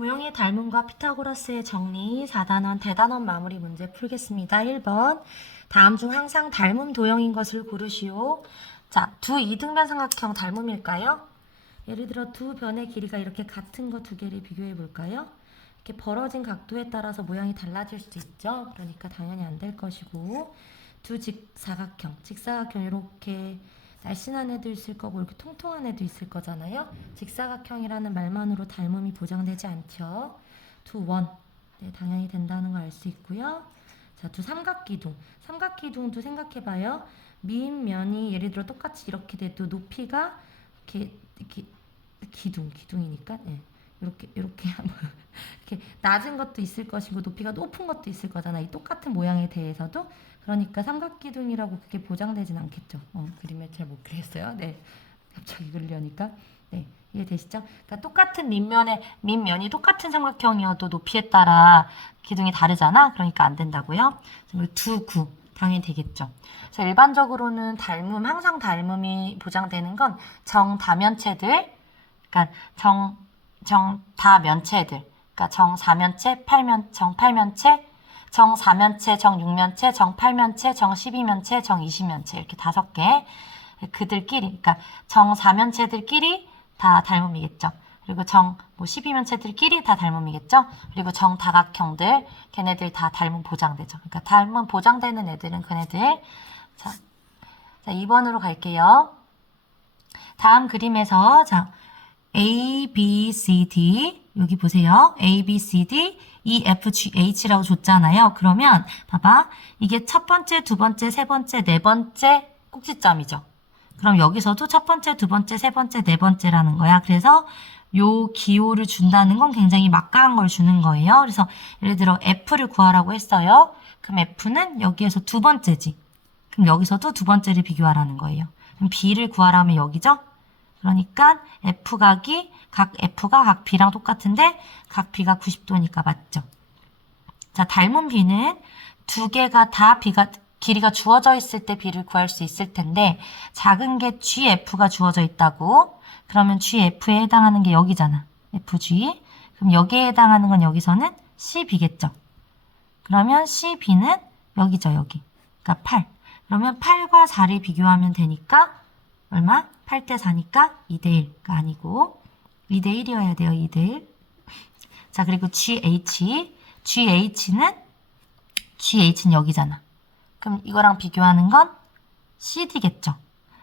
도형의 닮음과 피타고라스의 정리 4단원 대단원 마무리 문제 풀겠습니다. 1번 다음 중 항상 닮음 도형인 것을 고르시오. 자, 두 이등변 삼각형 닮음일까요? 예를 들어 두 변의 길이가 이렇게 같은 거 두 개를 비교해 볼까요? 이렇게 벌어진 각도에 따라서 모양이 달라질 수도 있죠. 그러니까 당연히 안 될 것이고 두 직사각형 이렇게 날씬한 애도 있을 거고 이렇게 통통한 애도 있을 거잖아요. 직사각형이라는 말만으로 닮음이 보장되지 않죠. 두 원, 네, 당연히 된다는 걸 알 수 있고요. 자, 두 삼각기둥. 삼각기둥도 생각해봐요. 밑면이 예를 들어 똑같이 이렇게 돼도 높이가 이렇게 기둥이니까 네. 이렇게 이렇게 낮은 것도 있을 것이고 높이가 높은 것도 있을 거잖아. 이 똑같은 모양에 대해서도. 그러니까 삼각기둥이라고 그게 보장되진 않겠죠. 그림을 잘 못 그렸어요. 네, 갑자기 그리려니까. 네, 이해되시죠? 그러니까 똑같은 밑면이 똑같은 삼각형이어도 높이에 따라 기둥이 다르잖아. 그러니까 안 된다고요. 두 구 당연히 되겠죠. 그래서 일반적으로는 항상 닮음이 보장되는 건 정다면체들, 그러니까 정다면체들, 그러니까 정사면체, 정팔면체, 정사면체, 정육면체, 정팔면체, 정십이면체, 정이십면체 이렇게 5개 그들끼리, 그러니까 정사면체들끼리 다 닮음이겠죠. 그리고 12면체들끼리 다 닮음이겠죠. 그리고 정다각형들 걔네들 다 닮음 보장되죠. 그러니까 닮음 보장되는 애들은 걔네들. 자 2번으로 갈게요. 다음 그림에서 자 A, B, C, D 여기 보세요. A, B, C, D, E, F, G, H라고 줬잖아요. 그러면 봐봐. 이게 첫 번째, 두 번째, 세 번째, 네 번째 꼭지점이죠. 그럼 여기서도 첫 번째, 두 번째, 세 번째, 네 번째라는 거야. 그래서 요 기호를 준다는 건 굉장히 막강한 걸 주는 거예요. 그래서 예를 들어 F를 구하라고 했어요. 그럼 F는 여기에서 두 번째지. 그럼 여기서도 두 번째를 비교하라는 거예요. 그럼 B를 구하라면 여기죠? 그러니까 각 F가 각 B랑 똑같은데 각 B가 90도니까 맞죠? 자, 닮은 B는 두 개가 다 길이가 주어져 있을 때 B를 구할 수 있을 텐데 작은 게 GF가 주어져 있다고. 그러면 GF에 해당하는 게 여기잖아. FG. 그럼 여기에 해당하는 건 여기서는 CB겠죠. 그러면 CB는 여기죠, 여기. 그러니까 8. 그러면 8과 4를 비교하면 되니까 얼마? 8대 4니까 2대 1가 아니고 2대 1이어야 돼요. 2대 1. 자, 그리고 GH는 여기잖아. 그럼 이거랑 비교하는 건 CD겠죠.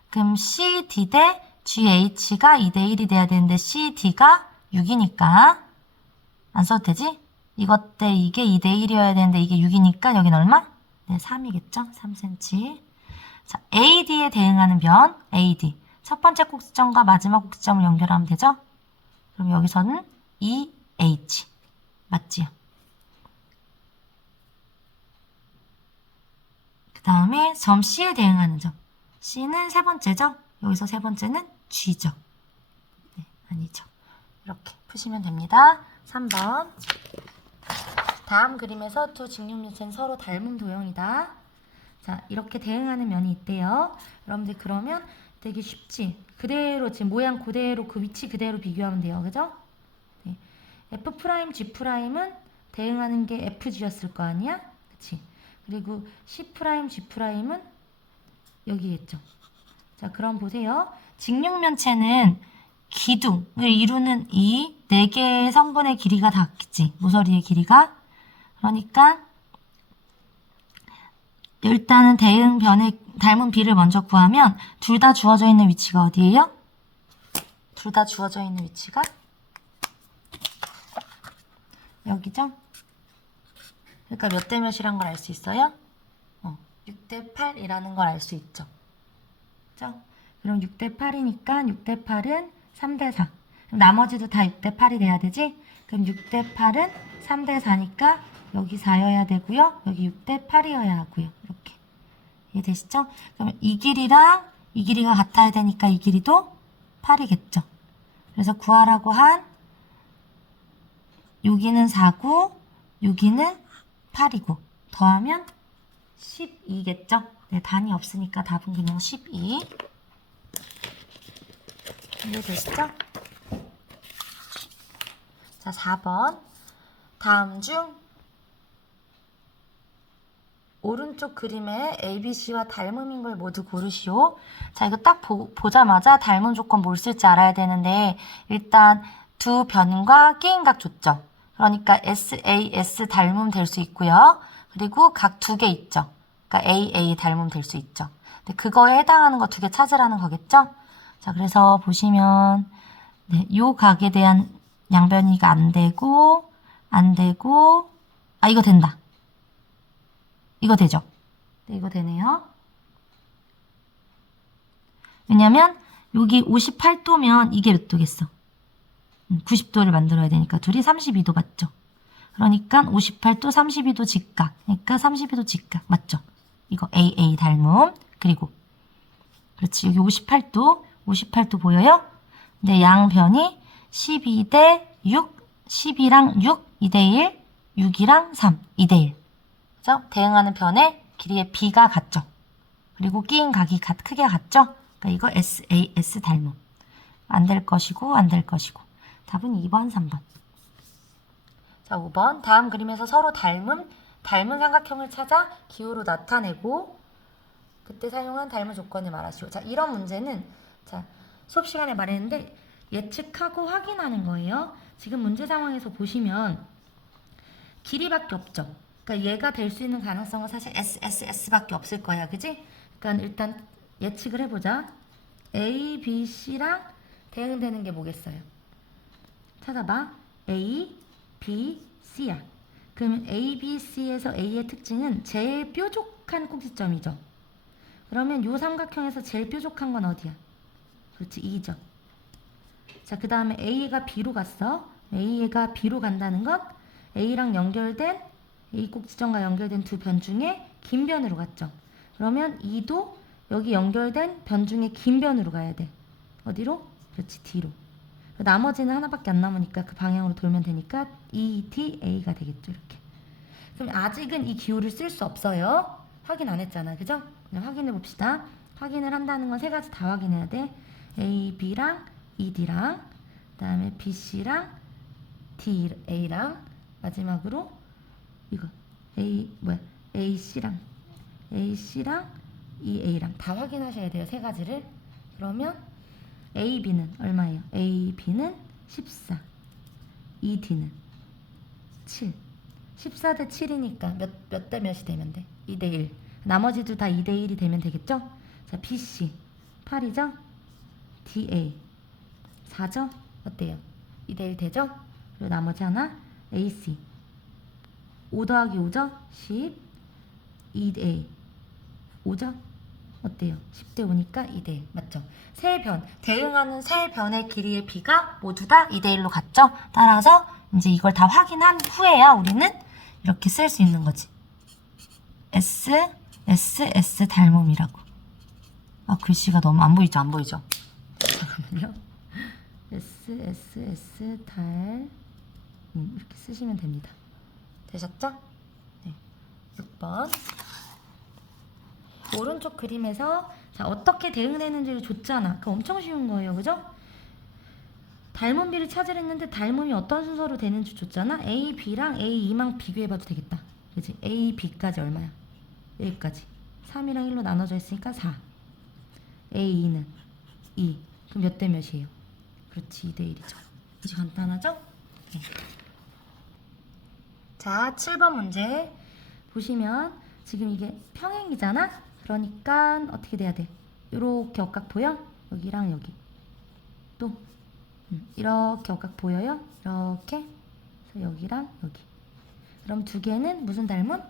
그럼 CD 대 GH가 2대 1이 돼야 되는데 CD가 6이니까 안 써도 되지? 이것 대 이게 2대 1이어야 되는데 이게 6이니까 여긴 얼마? 네, 3이겠죠. 3cm. 자, AD에 대응하는 변 AD. 첫 번째 꼭지점과 마지막 꼭지점을 연결하면 되죠? 그럼 여기서는 EH. 맞지요? 그 다음에 점 C에 대응하는 점. C는 세 번째죠? 여기서 세 번째는 G죠. 네, 아니죠. 이렇게 푸시면 됩니다. 3번. 다음 그림에서 두 직육면체는 서로 닮은 도형이다. 자, 이렇게 대응하는 면이 있대요. 여러분들 그러면 되게 쉽지? 그대로 지금 모양 그대로 그 위치 그대로 비교하면 돼요. 그죠? 네. F'G'은 대응하는 게 FG였을 거 아니야? 그치? 그리고 C'G'은 여기겠죠. 자, 그럼 보세요. 직육면체는 기둥을 이루는 이 4개의 성분의 길이가 같겠지. 모서리의 길이가. 그러니까 일단은 닮은 B를 먼저 구하면 둘 다 주어져 있는 위치가 어디예요? 둘 다 주어져 있는 위치가 여기죠? 그러니까 몇 대 몇이란 걸 알 수 있어요? 6대 8이라는 걸 알 수 있죠. 그죠? 그럼 6대 8이니까 6대 8은 3대 4. 나머지도 다 6대 8이 돼야 되지? 그럼 6대 8은 3대 4니까 여기 4여야 되고요. 여기 6대 8이어야 하고요. 이렇게. 이해되시죠? 그럼 이 길이랑 이 길이가 같아야 되니까 이 길이도 8이겠죠. 그래서 구하라고 한 여기는 4고 여기는 8이고 더하면 12겠죠? 네, 단위 없으니까 답은 그냥 12. 이해되시죠? 자, 4번. 다음 중 오른쪽 그림에 ABC와 닮음인 걸 모두 고르시오. 자, 이거 딱 보자마자 닮음 조건 뭘 쓸지 알아야 되는데 일단 두 변과 끼임각 줬죠. 그러니까 SAS 닮음 될 수 있고요. 그리고 각 두 개 있죠. 그러니까 AA 닮음 될 수 있죠. 근데 그거에 해당하는 거 두 개 찾으라는 거겠죠? 자, 그래서 보시면 네, 요 각에 대한 양변이가 안 되고 아, 이거 된다. 이거 되죠? 네, 이거 되네요. 왜냐면 여기 58도면 이게 몇 도겠어? 90도를 만들어야 되니까 둘이 32도 맞죠? 그러니까 58도, 32도 직각. 그러니까 32도 직각. 맞죠? 이거 AA 닮음. 그리고 그렇지. 여기 58도 보여요? 근데 양변이 12대 6, 12랑 6, 2대1, 6이랑 3, 2대1. 그죠? 대응하는 변의 길이의 B가 같죠? 그리고 끼인 각이 크게 같죠? 그러니까 이거 SAS 닮음. 안 될 것이고 안 될 것이고. 답은 2번, 3번. 자, 5번. 다음 그림에서 서로 닮은 삼각형을 찾아 기호로 나타내고 그때 사용한 닮은 조건을 말하시오. 자, 이런 문제는 자, 수업 시간에 말했는데 예측하고 확인하는 거예요. 지금 문제 상황에서 보시면 길이밖에 없죠. 그러니까 얘가 될 수 있는 가능성은 사실 SSS밖에 없을 거야. 그지? 그러니까 일단 예측을 해보자. A, B, C랑 대응되는 게 뭐겠어요? 찾아봐. A, B, C야. 그러면 A, B, C에서 A의 특징은 제일 뾰족한 꼭지점이죠. 그러면 요 삼각형에서 제일 뾰족한 건 어디야? 그렇지, 2죠. 자, 그 다음에 A가 B로 갔어. A가 B로 간다는 건 A랑 연결된 A 꼭지점과 연결된 두 변 중에 긴 변으로 갔죠. 그러면 2도 여기 연결된 변 중에 긴 변으로 가야 돼. 어디로? 그렇지, D로. 나머지는 하나밖에 안 남으니까 그 방향으로 돌면 되니까 EDA가 되겠죠. 이렇게. 그럼 아직은 이 기호를 쓸 수 없어요. 확인 안 했잖아. 그죠? 그냥 확인해 봅시다. 확인을 한다는 건 세 가지 다 확인해야 돼. A, B랑 ED랑 그 다음에 B, C랑 D, A랑 마지막으로 이거 A, C랑 EA랑 다 확인하셔야 돼요. 세 가지를. 그러면 A, B는 얼마예요? A, B는 14 ED는 7 14대 7이니까 몇 대 몇이 되면 돼? 2대 1. 나머지도 다 2대 1이 되면 되겠죠? 자, BC 8이죠? DA 4죠? 어때요? 2대 1 되죠? 그리고 나머지 하나 AC 5 더하기 5죠? 10 2A 5죠? 어때요? 10대 5니까 2대 1 맞죠? 세 변, 대응하는 세 변의 길이의 B가 모두 다 2대 1로 같죠? 따라서 이제 이걸 다 확인한 후에야 우리는 이렇게 쓸 수 있는 거지. S 닮음이라고. 아, 글씨가 너무 안 보이죠? 안 보이죠? 잠깐만요. S 닮 이렇게 쓰시면 됩니다. 되셨죠? 네. 6번. 오른쪽 그림에서 자, 어떻게 대응되는지를 줬잖아. 그 엄청 쉬운 거예요. 그죠? 닮은 B를 찾으랬는데 닮음이 어떤 순서로 되는지 줬잖아. A, B랑 A, 2만 비교해봐도 되겠다. 그치? A, B까지 얼마야? 여기까지. 3이랑 1로 나눠져 있으니까 4. A, 2는 2. 그럼 몇 대 몇이에요? 그렇지, 2대 1이죠. 아주 간단하죠? 네. 자, 7번 문제 보시면 지금 이게 평행이잖아? 그러니까 어떻게 돼야 돼? 이렇게 억각 보여? 여기랑 여기. 또 이렇게 억각 보여요? 이렇게. 그래서 여기랑 여기. 그럼 두 개는 무슨 닮음?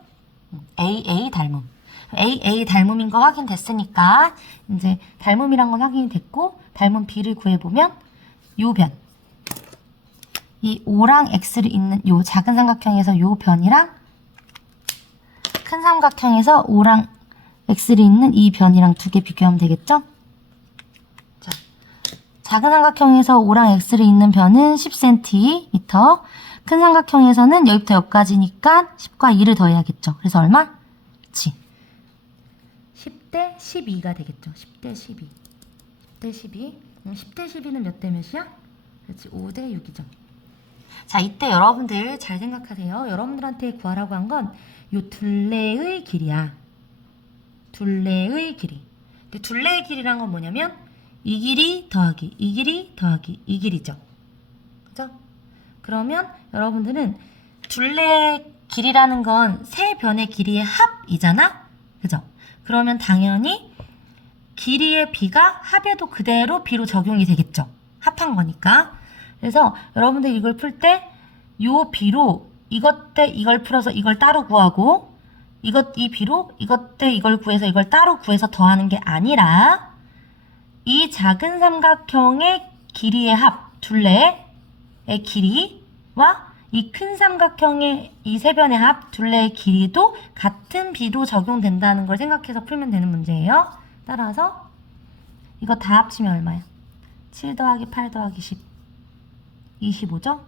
AA 닮음. AA 닮음인 거 확인됐으니까 이제 닮음이란 건 확인이 됐고 닮음 B를 구해보면 요 변. 이 O랑 X를 잇는 요 작은 삼각형에서 요 변이랑 큰 삼각형에서 O랑 X를 잇는 이 변이랑 두 개 비교하면 되겠죠? 자, 작은 삼각형에서 O랑 X를 잇는 변은 10cm, 큰 삼각형에서는 여기부터 여기까지니까 10과 2를 더해야겠죠. 그래서 얼마? 그치. 10대 12가 되겠죠. 10대 12. 10대 12. 10대 12는 몇 대 몇이야? 그렇지. 5대 6이죠. 자, 이때 여러분들 잘 생각하세요. 여러분들한테 구하라고 한 건 요 둘레의 길이야. 둘레의 길이. 근데 둘레의 길이란 건 뭐냐면 이 길이 더하기 이 길이 더하기 이 길이죠. 그죠? 그러면 여러분들은 둘레의 길이라는 건 세 변의 길이의 합이잖아? 그죠? 그러면 당연히 길이의 비가 합에도 그대로 비로 적용이 되겠죠. 합한 거니까. 그래서 여러분들 이걸 풀 때 요 비로 이것 때 이걸 풀어서 이걸 따로 구하고 이 비로 이것 때 이걸 구해서 이걸 따로 구해서 더하는 게 아니라 이 작은 삼각형의 길이의 합, 둘레의 길이와 이 큰 삼각형의 이 세 변의 합, 둘레의 길이도 같은 비로 적용된다는 걸 생각해서 풀면 되는 문제예요. 따라서 이거 다 합치면 얼마야? 7 더하기 8 더하기 10 25죠?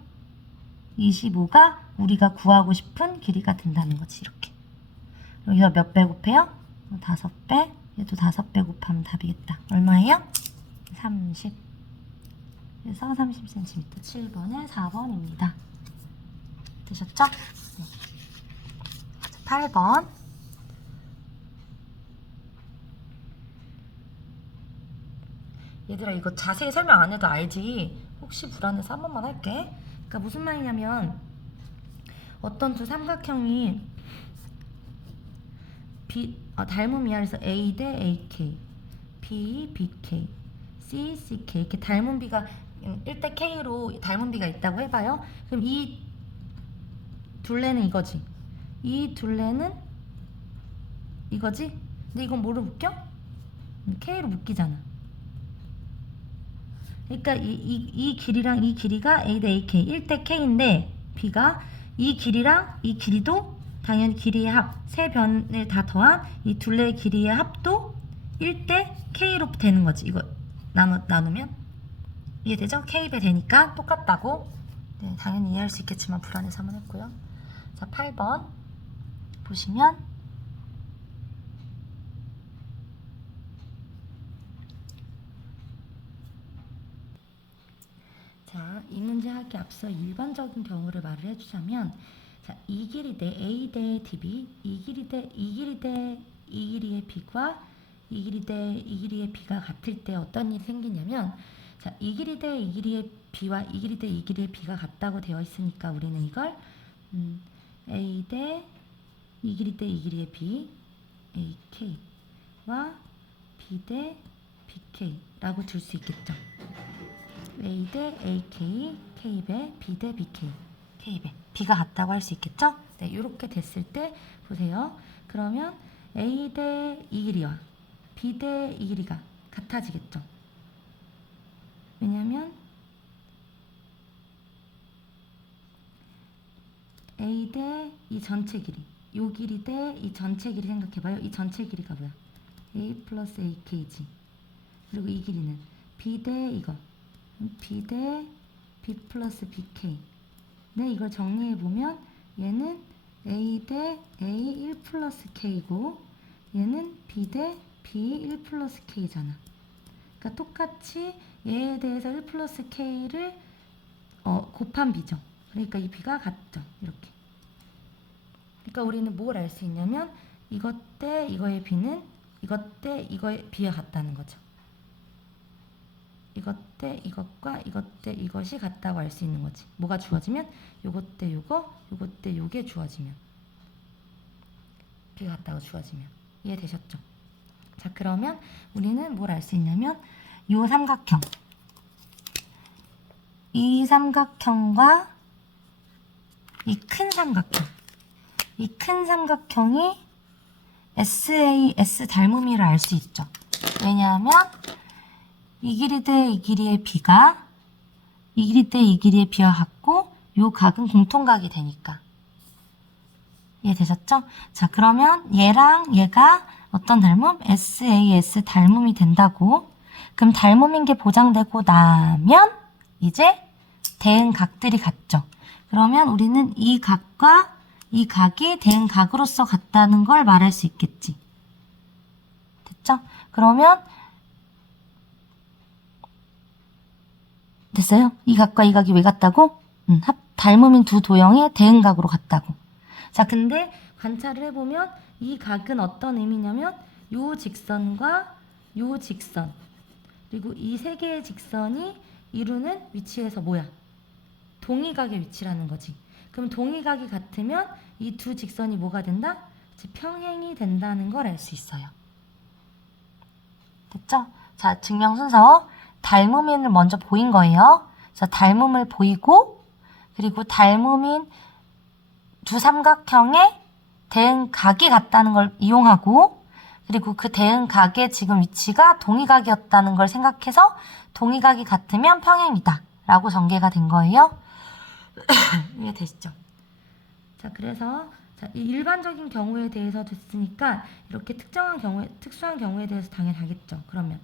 25가 우리가 구하고 싶은 길이가 된다는 거지. 이렇게. 여기서 몇 배 곱해요? 5배. 얘도 5배 곱하면 답이겠다. 얼마예요? 30. 그래서 30cm. 7번에 4번입니다. 되셨죠? 네. 8번. 얘들아 이거 자세히 설명 안 해도 알지? 혹시 불안해서 한 번만 할게. 그러니까 무슨 말이냐면 어떤 두 삼각형이 닮음이야. 그래서 A 대 AK, B, BK, C, CK 이렇게 닮음비가 1대 K로 닮음비가 있다고 해봐요. 그럼 이 둘레는 이거지. 이 둘레는 이거지. 근데 이건 뭐로 묶여? K로 묶이잖아. 그러니까 이 길이랑 이 길이가 A 대 AK 1대 K인데 B가 이 길이랑 이 길이도 당연히 길이의 합, 세 변을 다 더한 이 둘레의 길이의 합도 1대 K로 되는 거지. 이거 나누면 이해되죠? K배 되니까 똑같다고. 네, 당연히 이해할 수 있겠지만 불안해서 한번 했고요. 자, 8번 보시면 자, 이 문제 하기 앞서 일반적인 경우를 말을 해주자면 자, 이 길이 대 A 대 DB, 이 길이 대 이 길이의 B과 이 길이 대 이 길이의 B가 같을 때 어떤 일이 생기냐면 자, 이 길이 대 이 길이의 B와 이 길이 대 이 길이의 B가 같다고 되어 있으니까 우리는 이걸 A 대 이 길이 대 이 길이의 B, AK와 B 대 BK라고 둘 수 있겠죠. A 대 AK, K배, B 대 BK, K배, B가 같다고 할 수 있겠죠? 네, 이렇게 됐을 때 보세요. 그러면 A 대 이 길이와 B 대 이 길이가 같아지겠죠? 왜냐면 A 대 이 전체 길이, 요 길이 대 이 전체 길이 생각해봐요. 이 전체 길이가 뭐야? A 플러스 AK지. 그리고 이 길이는 B 대 이거 B 대 B 플러스 BK. 네, 이걸 정리해보면 얘는 A 대 A 1 플러스 K고 얘는 B 대 B 1 플러스 K잖아. 그러니까 똑같이 얘에 대해서 1 플러스 K를 곱한 B죠. 그러니까 이 B가 같죠. 이렇게. 그러니까 우리는 뭘 알 수 있냐면 이것 대 이거의 B는 이것 대 이거의 B와 같다는 거죠. 이것 대 이것과 이것 대 이것이 같다고 알 수 있는 거지. 뭐가 주어지면 요것 대 요거, 요것 대 요게 주어지면 B가 같다고 주어지면 이해되셨죠? 자, 그러면 우리는 뭘 알 수 있냐면 요 삼각형 이 삼각형과 이 큰 삼각형 이 큰 삼각형이 SAS 닮음이를 알 수 있죠. 왜냐하면 이 길이 대 이 길이의 B가 이 길이 대 이 길이의 B와 같고 요 각은 공통각이 되니까. 이해되셨죠? 자, 그러면 얘랑 얘가 어떤 닮음? SAS 닮음이 된다고. 그럼 닮음인 게 보장되고 나면 이제 대응 각들이 같죠. 그러면 우리는 이 각과 이 각이 대응 각으로서 같다는 걸 말할 수 있겠지. 됐죠? 그러면 됐어요? 이 각과 이 각이 왜 같다고? 닮음인 두 도형의 대응각으로 같다고. 자, 근데 관찰을 해보면 이 각은 어떤 의미냐면 요 직선과 요 직선 그리고 이 세 개의 직선이 이루는 위치에서 뭐야? 동의각의 위치라는 거지. 그럼 동의각이 같으면 이 두 직선이 뭐가 된다? 평행이 된다는 걸 알 수 있어요. 됐죠? 자, 증명 순서. 닮음인을 먼저 보인 거예요. 자, 닮음을 보이고 그리고 닮음인 두 삼각형의 대응각이 같다는 걸 이용하고 그리고 그 대응각의 지금 위치가 동의각이었다는 걸 생각해서 동의각이 같으면 평행이다 라고 전개가 된 거예요. 이해되시죠? 자, 그래서 이 일반적인 경우에 대해서 됐으니까 이렇게 특수한 경우에 대해서 당연히 알겠죠. 그러면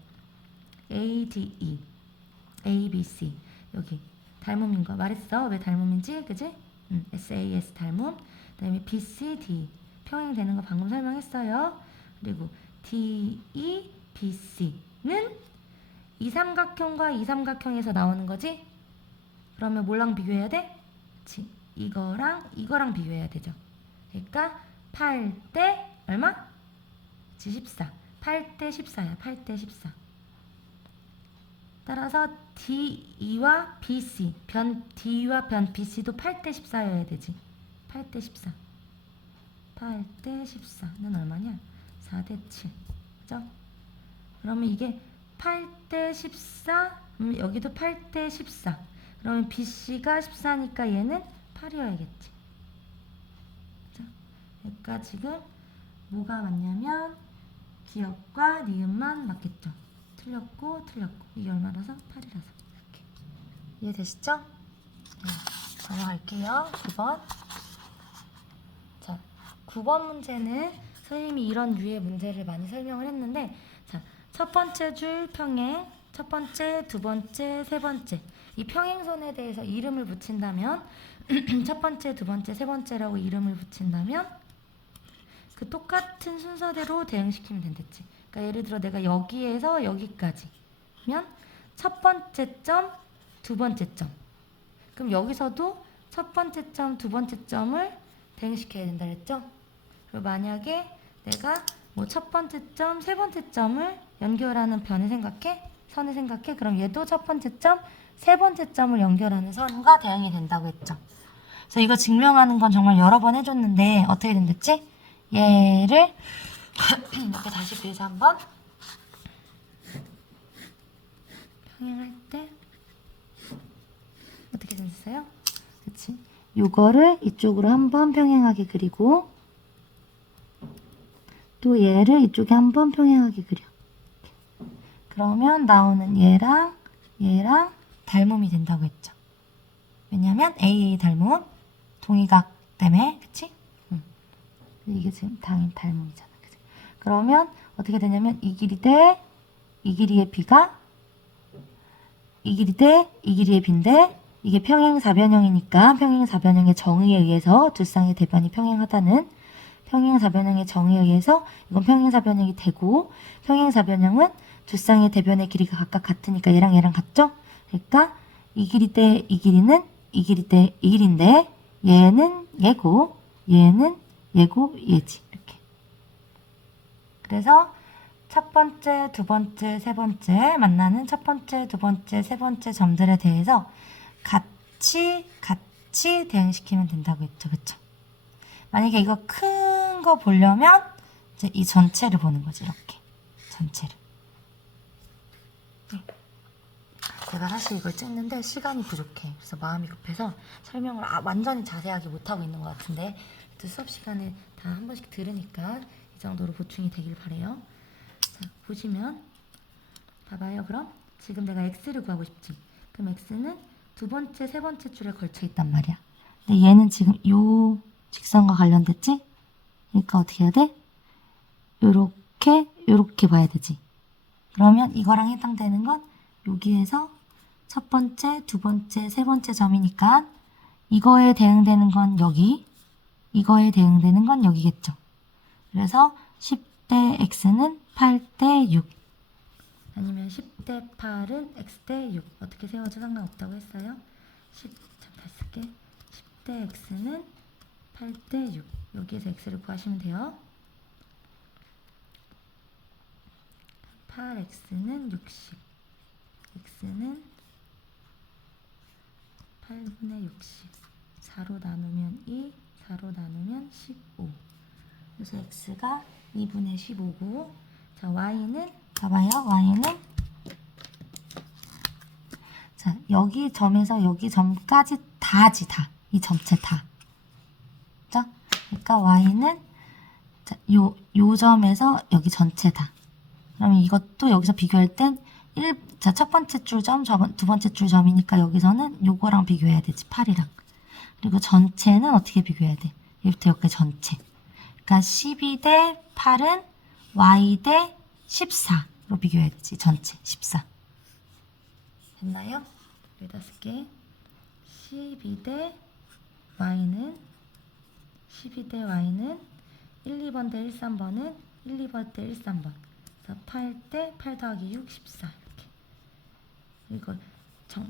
A, D, E, A, B, C 여기 닮음인 거 말했어. 왜 닮음인지, 그지? S, A, S 닮음. 그다음에 B, C, D 평행되는 거 방금 설명했어요. 그리고 D, E, B, C는 이 삼각형과 이 삼각형에서 나오는 거지? 그러면 뭐랑 비교해야 돼? 그치? 이거랑 비교해야 되죠. 그러니까 8대 얼마? 14. 8대 14야. 8대 14. 따라서 DE와 BC, 변 DE와 변 BC도 8대 14여야 되지. 8대 14. 8대 14는 얼마냐? 4대 7. 그죠? 그러면 이게 8대 14, 여기도 8대 14. 그러면 BC가 14니까 얘는 8이어야겠지. 그죠? 그러니까 지금 뭐가 맞냐면 기억과 니은만 맞겠죠. 틀렸고 이게 얼마라서? 8이라서. 이렇게. 이해되시죠? 네, 넘어갈게요. 9번. 자, 9번 문제는 선생님이 이런 류의 문제를 많이 설명을 했는데, 자, 첫 번째 줄 평행, 첫 번째, 두 번째, 세 번째. 이 평행선에 대해서 이름을 붙인다면 첫 번째, 두 번째, 세 번째라고 이름을 붙인다면 그 똑같은 순서대로 대응시키면 된댔지. 그러니까 예를 들어 내가 여기에서 여기까지면 첫 번째 점, 두 번째 점. 그럼 여기서도 첫 번째 점, 두 번째 점을 대응시켜야 된다 그랬죠? 그리고 만약에 내가 뭐 첫 번째 점, 세 번째 점을 연결하는 변을 생각해? 선을 생각해? 그럼 얘도 첫 번째 점, 세 번째 점을 연결하는 선과 대응이 된다고 했죠. 그래서 이거 증명하는 건 정말 여러 번 해줬는데 어떻게 된댔지? 얘를 이렇게 다시 그려서 한번 평행할 때 어떻게 됐어요? 그치? 요거를 이쪽으로 한번 평행하게 그리고 또 얘를 이쪽에 한번 평행하게 그려. 그러면 나오는 얘랑 닮음이 된다고 했죠. 왜냐면 AA 닮음 동의각 때문에, 그치? 이게 지금 당연 닮음이잖아. 그치? 그러면 어떻게 되냐면 이 길이 대 이 길이의 B가 이 길이 대 이 길이의 B인데 이게 평행사변형이니까 평행사변형의 정의에 의해서 두 쌍의 대변이 평행하다는 평행사변형의 정의에 의해서 이건 평행사변형이 되고 평행사변형은 두 쌍의 대변의 길이가 각각 같으니까 얘랑 같죠? 그러니까 이 길이 대 이 길이는 이 길이 대 이 길인데 얘는 얘고 얘는 얘고 얘지. 이렇게. 그래서 첫 번째, 두 번째, 세 번째 만나는 첫 번째, 두 번째, 세 번째 점들에 대해서 같이 대응시키면 된다고 했죠. 그쵸? 만약에 이거 큰 거 보려면 이제 이 전체를 보는 거지. 이렇게. 전체를. 네. 제가 사실 이걸 찍는데 시간이 부족해. 그래서 마음이 급해서 설명을 완전히 자세하게 못하고 있는 것 같은데 또 수업 시간에 다 한 번씩 들으니까 이 정도로 보충이 되길 바래요. 자, 보시면 봐봐요. 그럼 지금 내가 x를 구하고 싶지. 그럼 x는 두 번째, 세 번째 줄에 걸쳐 있단 말이야. 근데 얘는 지금 요 직선과 관련됐지? 그러니까 어떻게 해야 돼? 요렇게 봐야 되지. 그러면 이거랑 해당되는 건 여기에서 첫 번째, 두 번째, 세 번째 점이니까 이거에 대응되는 건 여기, 이거에 대응되는 건 여기겠죠. 그래서 10대 x는 8대 6 아니면 10대 8은 x 대 6 어떻게 세워도 상관없다고 했어요. 10, 잠깐 쓸게. 8대 x는 8대 6. 여기에서 x를 구하시면 돼요. 8x는 60. x는 8분의 60. 4로 나누면 2, 4로 나누면 15. 그래서 x가 2분의 15고, 자, y는, 봐봐요. y는, 자, 여기 점에서 여기 점까지 다지, 다. 이 전체 다. 자, 그러니까 y는, 자, 요 점에서 여기 전체 다. 그러면 이것도 여기서 비교할 땐 자, 첫 번째 줄점, 두 번째 줄점이니까 여기서는 요거랑 비교해야 되지, 8이랑. 그리고 전체는 어떻게 비교해야 돼? 여기부터 여기까지 전체. 그러니까 12 대 8은 y 대 14로 비교해야 되지, 전체. 14. 됐나요? 여기다 쓸게. 12 대 y는 1, 2번 대 1, 3번은 1, 2번 대 1, 3번. 그래서 8 대 8 더하기 6, 14. 이렇게. 이거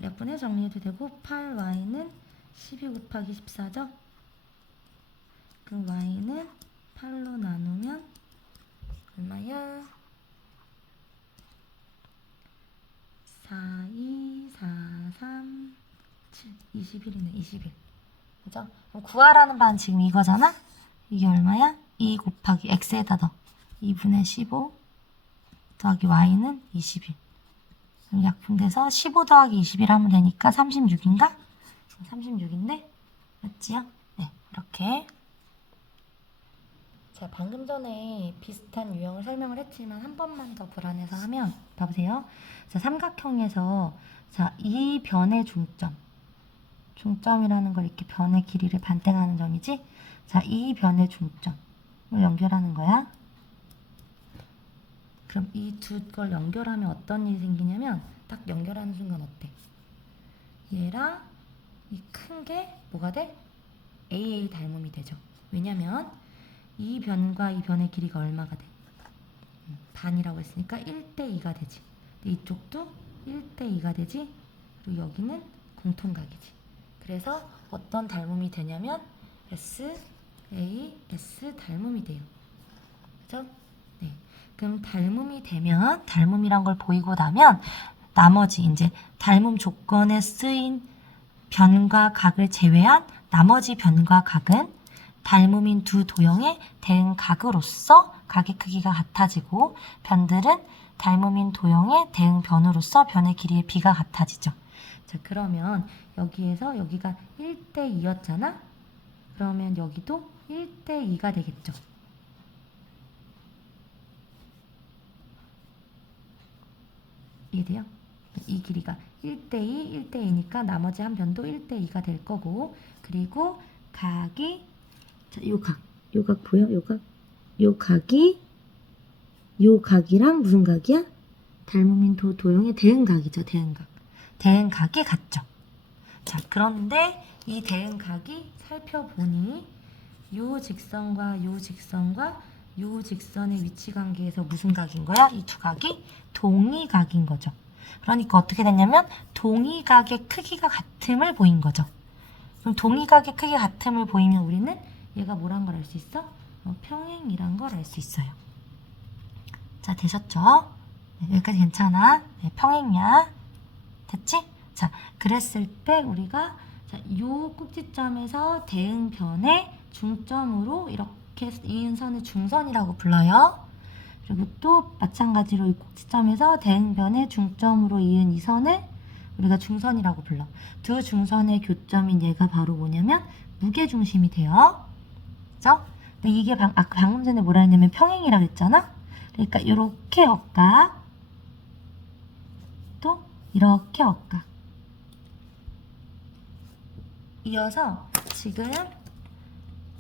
약분해 정리해도 되고, 8y는 12 곱하기 14죠? 그럼 y는 8로 나누면 얼마야? 4, 2, 4, 3, 7, 21이네, 21. 그죠? 그럼 구하라는 바는 지금 이거잖아? 이게 얼마야? 2 곱하기 x에다 넣어. 2분의 15 더하기 y는 21. 그럼 약분돼서 15 더하기 21 하면 되니까 36인가? 36인데? 맞지요? 네, 이렇게. 자, 방금 전에 비슷한 유형을 설명을 했지만 한 번만 더 불안해서 하면, 봐보세요. 자, 삼각형에서, 자, 이 변의 중점이라는 걸 이렇게 변의 길이를 반땡하는 점이지? 자, 이 변의 중점을 연결하는 거야. 그럼 이 두 걸 연결하면 어떤 일이 생기냐면, 딱 연결하는 순간 어때? 얘랑 이 큰 게 뭐가 돼? AA 닮음이 되죠. 왜냐면 이 변과 이 변의 길이가 얼마가 돼? 반이라고 했으니까 1대2가 되지. 근데 이쪽도 1대2가 되지. 그리고 여기는 공통각이지. 그래서 어떤 닮음이 되냐면 S, A, S 닮음이 돼요. 그죠? 네. 그럼 닮음이 되면, 닮음이란 걸 보이고 나면 나머지 이제 닮음 조건에 쓰인 변과 각을 제외한 나머지 변과 각은 닮음인 두 도형의 대응각으로서 각의 크기가 같아지고, 변들은 닮음인 도형의 대응변으로서 변의 길이의 비가 같아지죠. 자, 그러면 여기에서 여기가 1대2였잖아? 그러면 여기도 1대2가 되겠죠. 이해돼요? 이 길이가 1대2, 1대2니까 나머지 한 변도 1대2가 될 거고, 그리고 각이, 자, 요 각 보여? 요 각이랑 무슨 각이야? 닮음인 도형의 대응각이죠, 대응각이 같죠. 자, 그런데 이 대응각이 살펴보니 요 직선과 요 직선과 요 직선의 위치 관계에서 무슨 각인 거야? 이 두 각이 동의각인 거죠. 그러니까 어떻게 됐냐면 동의각의 크기가 같음을 보인 거죠. 그럼 동의각의 크기가 같음을 보이면 우리는 얘가 뭐란 걸 알 수 있어? 평행이란 걸 알 수 있어요. 자, 되셨죠? 네, 여기까지 괜찮아? 네, 평행이야. 됐지? 자, 그랬을 때 우리가, 자, 요 꼭지점에서 대응변의 중점으로 이렇게 이은 선을 중선이라고 불러요. 그리고 또 마찬가지로 이 꼭지점에서 대응변의 중점으로 이은 이 선을 우리가 중선이라고 불러. 두 중선의 교점인 얘가 바로 뭐냐면 무게중심이 돼요. 그죠? 근데 이게 방금 전에 뭐라 했냐면 평행이라고 했잖아? 그러니까 이렇게 억각, 또 이렇게 억각. 이어서 지금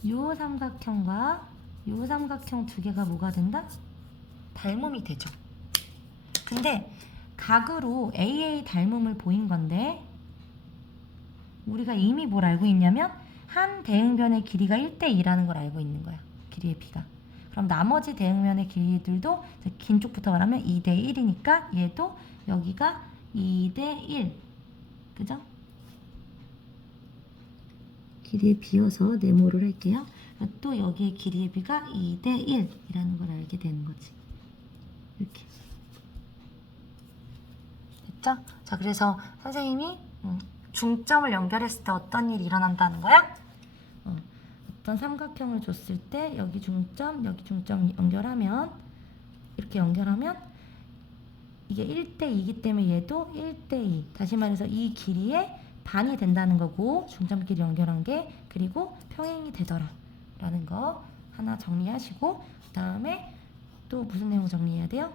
요 삼각형과 요 삼각형 두 개가 뭐가 된다? 닮음이 되죠. 근데 각으로 AA 닮음을 보인 건데 우리가 이미 뭘 알고 있냐면 한 대응변의 길이가 1대2라는 걸 알고 있는 거야. 길이의 비가. 그럼 나머지 대응면의 길이들도 긴 쪽부터 말하면 2대1이니까 얘도 여기가 2대1. 그죠? 길이에 비어서 네모를 할게요. 또 여기에 길이의 비가 2대 1이라는 걸 알게 되는 거지. 이렇게. 됐죠? 자, 그래서 선생님이 중점을 연결했을 때 어떤 일이 일어난다는 거야? 어떤 삼각형을 줬을 때 여기 중점, 여기 중점 연결하면 이렇게 연결하면 이게 1대 2이기 때문에 얘도 1대 2. 다시 말해서 이 길이의 반이 된다는 거고 중점끼리 연결한 게 그리고 평행이 되더라 라는 거 하나 정리하시고 그 다음에 또 무슨 내용 정리해야 돼요?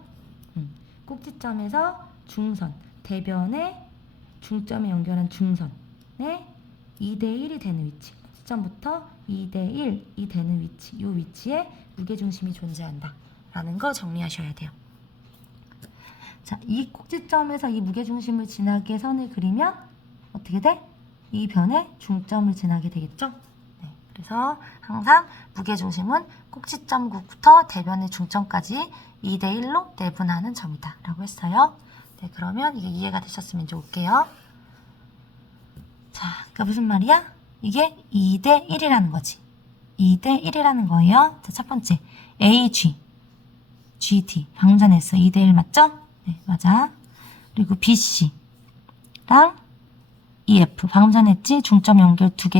꼭지점에서 중선, 대변에 중점에 연결한 중선에 2대 1이 되는 위치 꼭지점부터 2대 1이 되는 위치 이 위치에 무게중심이 존재한다 라는 거 정리하셔야 돼요. 자, 이 꼭지점에서 이 무게중심을 지나게 선을 그리면 어떻게 돼? 이 변에 중점을 지나게 되겠죠? 네, 그래서 항상 무게중심은 꼭지점부터 대변의 중점까지 2대 1로 내분하는 점이다 라고 했어요. 네, 그러면 이게 이해가 되셨으면 이제 올게요. 자, 그러니까 무슨 말이야? 이게 2대 1이라는 거지. 2대 1이라는 거예요. 자, 첫 번째 AG, GT 방전했어. 2대 1 맞죠? 네, 맞아. 그리고 BC랑 EF 방금 전에 했지? 중점 연결 두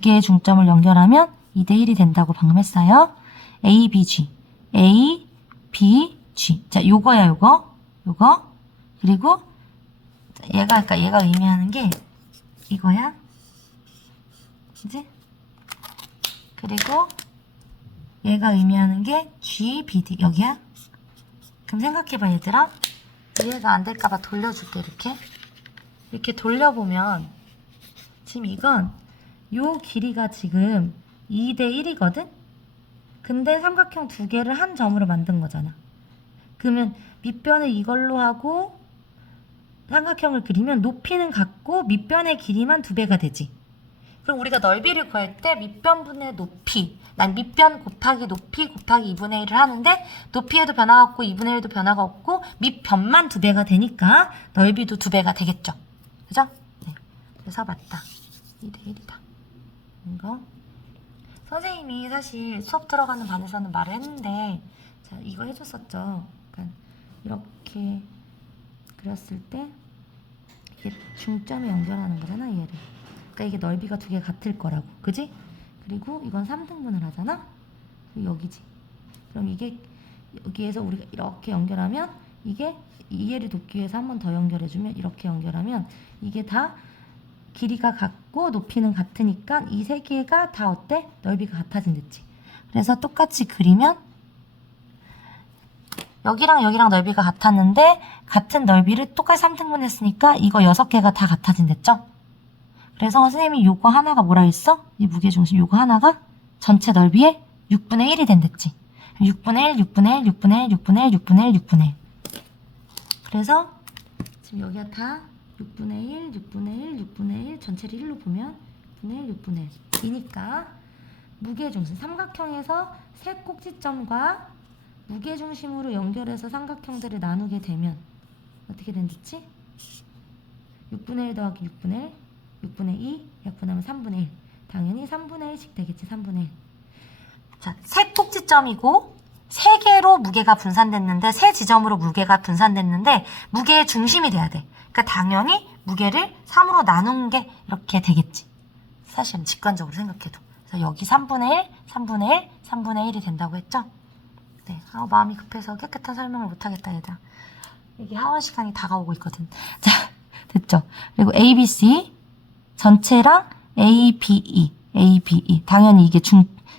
개의 중점을 연결하면 2대 1이 된다고 방금 했어요. ABG, ABG. 자, 요거야, 요거. 그리고 얘가 의미하는 게 이거야. 그지? 그리고 얘가 의미하는 게 GBD. 여기야. 그럼 생각해봐, 얘들아. 이해가 안 될까봐 돌려줄게, 이렇게 돌려보면 지금 이건 요 길이가 지금 2대 1이거든? 근데 삼각형 두 개를 한 점으로 만든 거잖아. 그러면 밑변을 이걸로 하고 삼각형을 그리면 높이는 같고 밑변의 길이만 2배가 되지. 그럼 우리가 넓이를 구할 때 밑변분의 높이, 난 밑변 곱하기 높이 곱하기 2분의 1을 하는데 높이에도 변화가 없고 2분의 1도 변화가 없고 밑변만 2배가 되니까 넓이도 2배가 되겠죠. 그죠? 네. 그래서 맞다. 2대 1이다. 이거 선생님이 사실 수업 들어가는 반에서는 말을 했는데 자, 이거 해줬었죠. 그러니까 이렇게 그렸을 때 이게 중점에 연결하는 거잖아, 얘를. 그러니까 이게 넓이가 두 개 같을 거라고. 그지? 그리고 이건 3등분을 하잖아? 여기지. 그럼 이게 여기에서 우리가 이렇게 연결하면 이게 이해를 돕기 위해서 한 번 더 연결해주면 이렇게 연결하면 이게 다 길이가 같고 높이는 같으니까 이 세 개가 다 어때? 넓이가 같아진댔지. 그래서 똑같이 그리면 여기랑 여기랑 넓이가 같았는데 같은 넓이를 똑같이 3등분 했으니까 이거 6개가 다 같아진댔죠? 그래서 선생님이 요거 하나가 뭐라 했어? 이 무게중심 요거 하나가 전체 넓이의 6분의 1이 된댔지. 6분의 1, 6분의 1, 6분의 1, 6분의 1, 6분의 1, 6분의 1. 그래서 지금 여기가 다 6분의 1, 6분의 1, 6분의 1 전체를 1로 보면 6분의 1, 6분의 1이니까 무게중심 삼각형에서 세 꼭지점과 무게중심으로 연결해서 삼각형들을 나누게 되면 어떻게 된댔지? 6분의 1 더하기 6분의 1 6분의 2 약분하면 3분의 1 당연히 3분의 1씩 되겠지. 3분의 1. 자, 세 꼭지점이고 세 개로 무게가 분산됐는데 세 지점으로 무게가 분산됐는데 무게의 중심이 돼야 돼. 그러니까 당연히 무게를 3으로 나눈 게 이렇게 되겠지. 사실은 직관적으로 생각해도. 그래서 여기 3분의 1, 3분의 1, 3분의 1이 된다고 했죠? 네, 마음이 급해서 깨끗한 설명을 못하겠다 얘들아. 이게 하원 시간이 다가오고 있거든. 자, 됐죠? 그리고 ABC 전체랑 ABE 당연히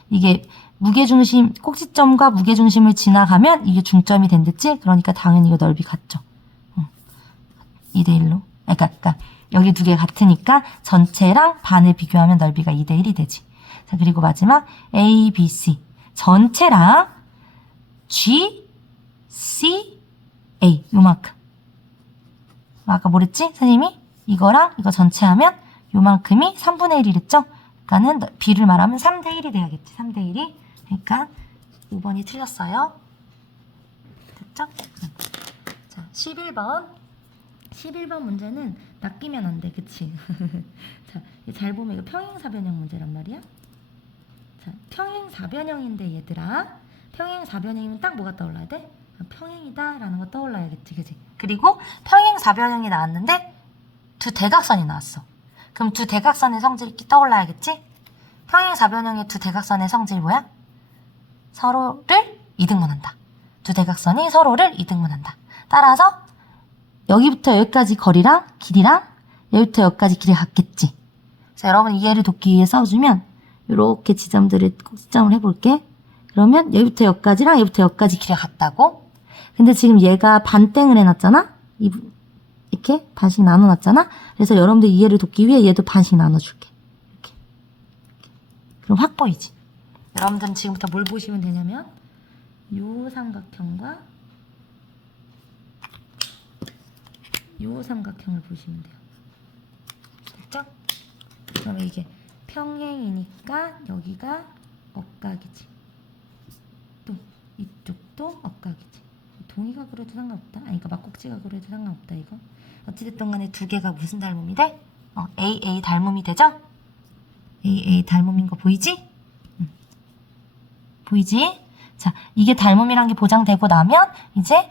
이게 무게중심 꼭지점과 무게중심을 지나가면 이게 중점이 된댔지? 그러니까 당연히 이거 넓이 같죠. 2대 1로. 그러니까 여기 두 개 같으니까 전체랑 반을 비교하면 넓이가 2대 1이 되지. 자, 그리고 마지막 ABC 전체랑 GCA 요만큼. 아까 뭐랬지? 선생님이 이거랑 이거 전체 하면 요만큼이 3분의 1이랬죠? 그러니까는 B를 말하면 3대 1이 돼야겠지. 3대 1이. 그러니까 5번이 틀렸어요. 됐죠? 자, 11번. 11번 문제는 낚이면 안 돼, 그치? 자, 잘 보면 이거 평행사변형 문제란 말이야. 자, 평행사변형인데 얘들아, 평행사변형이면 딱 뭐가 떠올라야 돼? 평행이다 라는 거 떠올라야겠지, 그치? 그리고 평행사변형이 나왔는데 두 대각선이 나왔어. 그럼 두 대각선의 성질이 떠올라야겠지? 평행사변형의 두 대각선의 성질이 뭐야? 서로를 이등분한다. 두 대각선이 서로를 이등분한다. 따라서 여기부터 여기까지 거리랑 길이랑 여기부터 여기까지 길이 같겠지. 그래서 여러분 이해를 돕기 위해 써주면 이렇게 지점들을 꼭지점을 해볼게. 그러면 여기부터 여기까지랑 여기부터 여기까지 길이가 같다고. 근데 지금 얘가 반땡을 해놨잖아. 이렇게 반씩 나눠놨잖아. 그래서 여러분들 이해를 돕기 위해 얘도 반씩 나눠줄게. 이렇게. 그럼 확 보이지. 여러분들은 지금부터 뭘 보시면 되냐면 요 삼각형과 요 삼각형을 보시면 돼요. 됐죠? 그러면 이게 평행이니까 여기가 억각이지. 또 이쪽도 억각이지. 동의각으로 해도 상관없다. 아니, 그러니까 막꼭지각으로 해도 상관없다, 이거. 어찌됐든 간에 두 개가 무슨 닮음이 돼? AA 닮음이 되죠? AA 닮음인 거 보이지? 보이지? 자, 이게 닮음이란 게 보장되고 나면 이제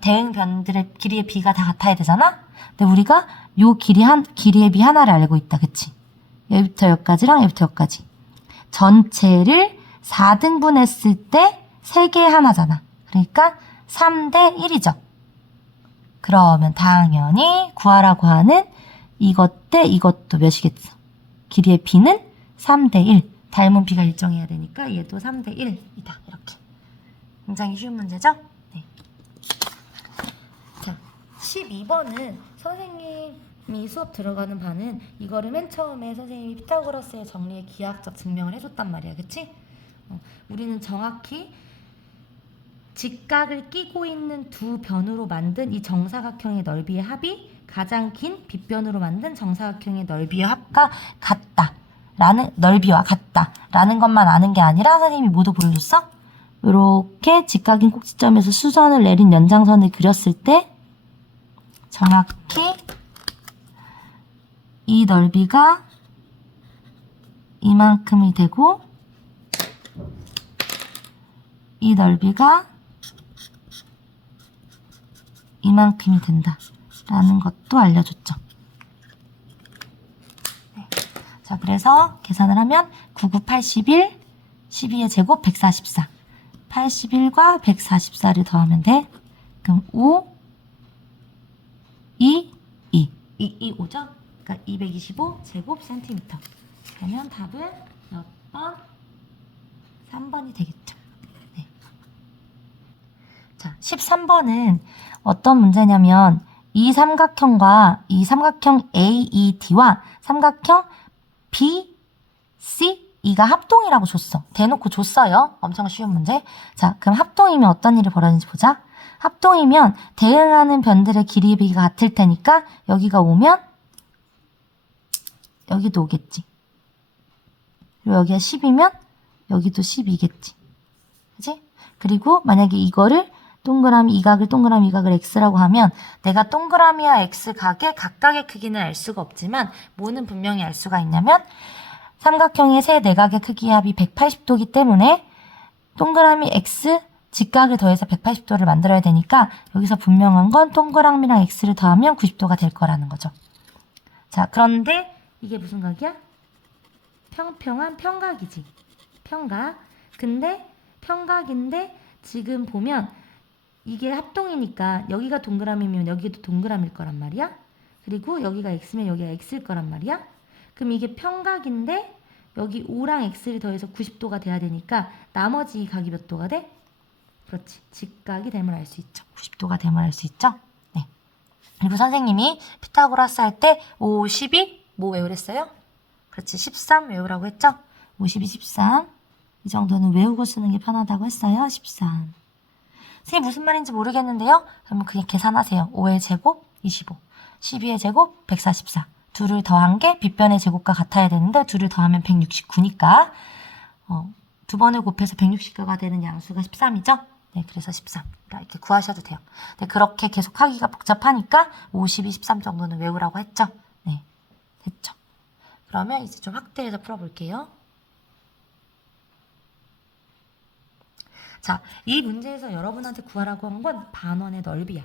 대응 변들의 길이의 비가 다 같아야 되잖아? 근데 우리가 요 길이의 비 하나를 알고 있다, 그치? 여기부터 여기까지랑 여기부터 여기까지. 전체를 4등분 했을 때 3개 하나잖아. 그러니까 3대 1이죠. 그러면 당연히 구하라고 하는 이것 대 이것도 몇이겠어? 길이의 비는 3대 1. 닮은 비가 일정해야 되니까 얘도 3대 1이다. 이렇게. 굉장히 쉬운 문제죠? 네. 자, 12번은 선생님이 수업 들어가는 반은 이거를 맨 처음에 선생님이 피타고라스의 정리의 기하학적 증명을 해줬단 말이야. 그치? 우리는 정확히 직각을 끼고 있는 두 변으로 만든 이 정사각형의 넓이의 합이 가장 긴 빗변으로 만든 정사각형의 넓이의 합과 같다. 넓이와 같다라는 것만 아는 게 아니라 선생님이 뭐도 보여줬어? 이렇게 직각인 꼭지점에서 수선을 내린 연장선을 그렸을 때 정확히 이 넓이가 이만큼이 되고 이 넓이가 이만큼이 된다라는 것도 알려줬죠. 자, 그래서 계산을 하면 9, 9, 81, 12의 제곱 144. 81과 144를 더하면 돼. 그럼 5, 2, 2, 5죠? 그러니까 225 제곱 센티미터. 그러면 답은 몇 번? 3번이 되겠죠. 네. 자, 13번은 어떤 문제냐면 이 삼각형과 이 삼각형 AED와 삼각형 B, C, E가 합동이라고 줬어. 대놓고 줬어요. 엄청 쉬운 문제. 자, 그럼 합동이면 어떤 일이 벌어지는지 보자. 합동이면 대응하는 변들의 길이의 비가 같을 테니까 여기가 오면 여기도 오겠지. 그리고 여기가 10이면 여기도 10이겠지. 그치? 그리고 만약에 이거를 동그라미 이 각을 동그라미 이 각을 x라고 하면 내가 동그라미와 x각의 각각의 크기는 알 수가 없지만 뭐는 분명히 알 수가 있냐면 삼각형의 세 내각의 크기의 합이 180도이기 때문에 동그라미 x 직각을 더해서 180도를 만들어야 되니까 여기서 분명한 건 동그라미랑 x를 더하면 90도가 될 거라는 거죠. 자, 그런데 이게 무슨 각이야? 평평한 평각이지. 평각. 근데 평각인데 지금 보면 이게 합동이니까 여기가 동그라미면 여기도 동그라미일 거란 말이야. 그리고 여기가 x면 여기가 x일 거란 말이야. 그럼 이게 평각인데 여기 5랑 x를 더해서 90도가 돼야 되니까 나머지 이 각이 몇 도가 돼? 그렇지. 직각이 됨을 알 수 있죠. 90도가 됨을 알 수 있죠. 네. 그리고 선생님이 피타고라스 할 때 5, 12, 뭐 외우랬어요? 그렇지. 13 외우라고 했죠? 52, 13. 이 정도는 외우고 쓰는 게 편하다고 했어요. 13. 선생님 무슨 말인지 모르겠는데요? 그러면 그냥 계산하세요. 5의 제곱 25, 12의 제곱 144. 둘을 더한 게 빗변의 제곱과 같아야 되는데 둘을 더하면 169니까 두 번을 곱해서 169가 되는 양수가 13이죠? 네, 그래서 13. 이렇게 구하셔도 돼요. 네, 그렇게 계속 하기가 복잡하니까 52, 13 정도는 외우라고 했죠. 네, 됐죠. 그러면 이제 좀 확대해서 풀어볼게요. 자, 이 문제에서 여러분한테 구하라고 한 건 반원의 넓이야.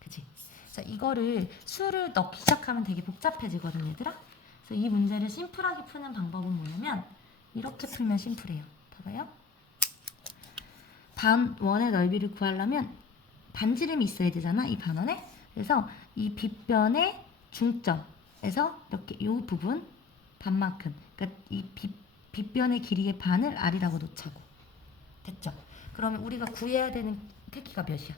그치? 자, 이거를 수를 넣기 시작하면 되게 복잡해지거든, 얘들아. 그래서 이 문제를 심플하게 푸는 방법은 뭐냐면 이렇게 풀면 심플해요. 봐봐요. 반원의 넓이를 구하려면 반지름이 있어야 되잖아, 이 반원에. 그래서 이 빗변의 중점에서 이렇게 이 부분 반만큼, 그러니까 이 빗변의 길이의 반을 r이라고 놓자고. 됐죠? 그러면 우리가 구해야 되는 크기가 몇이야?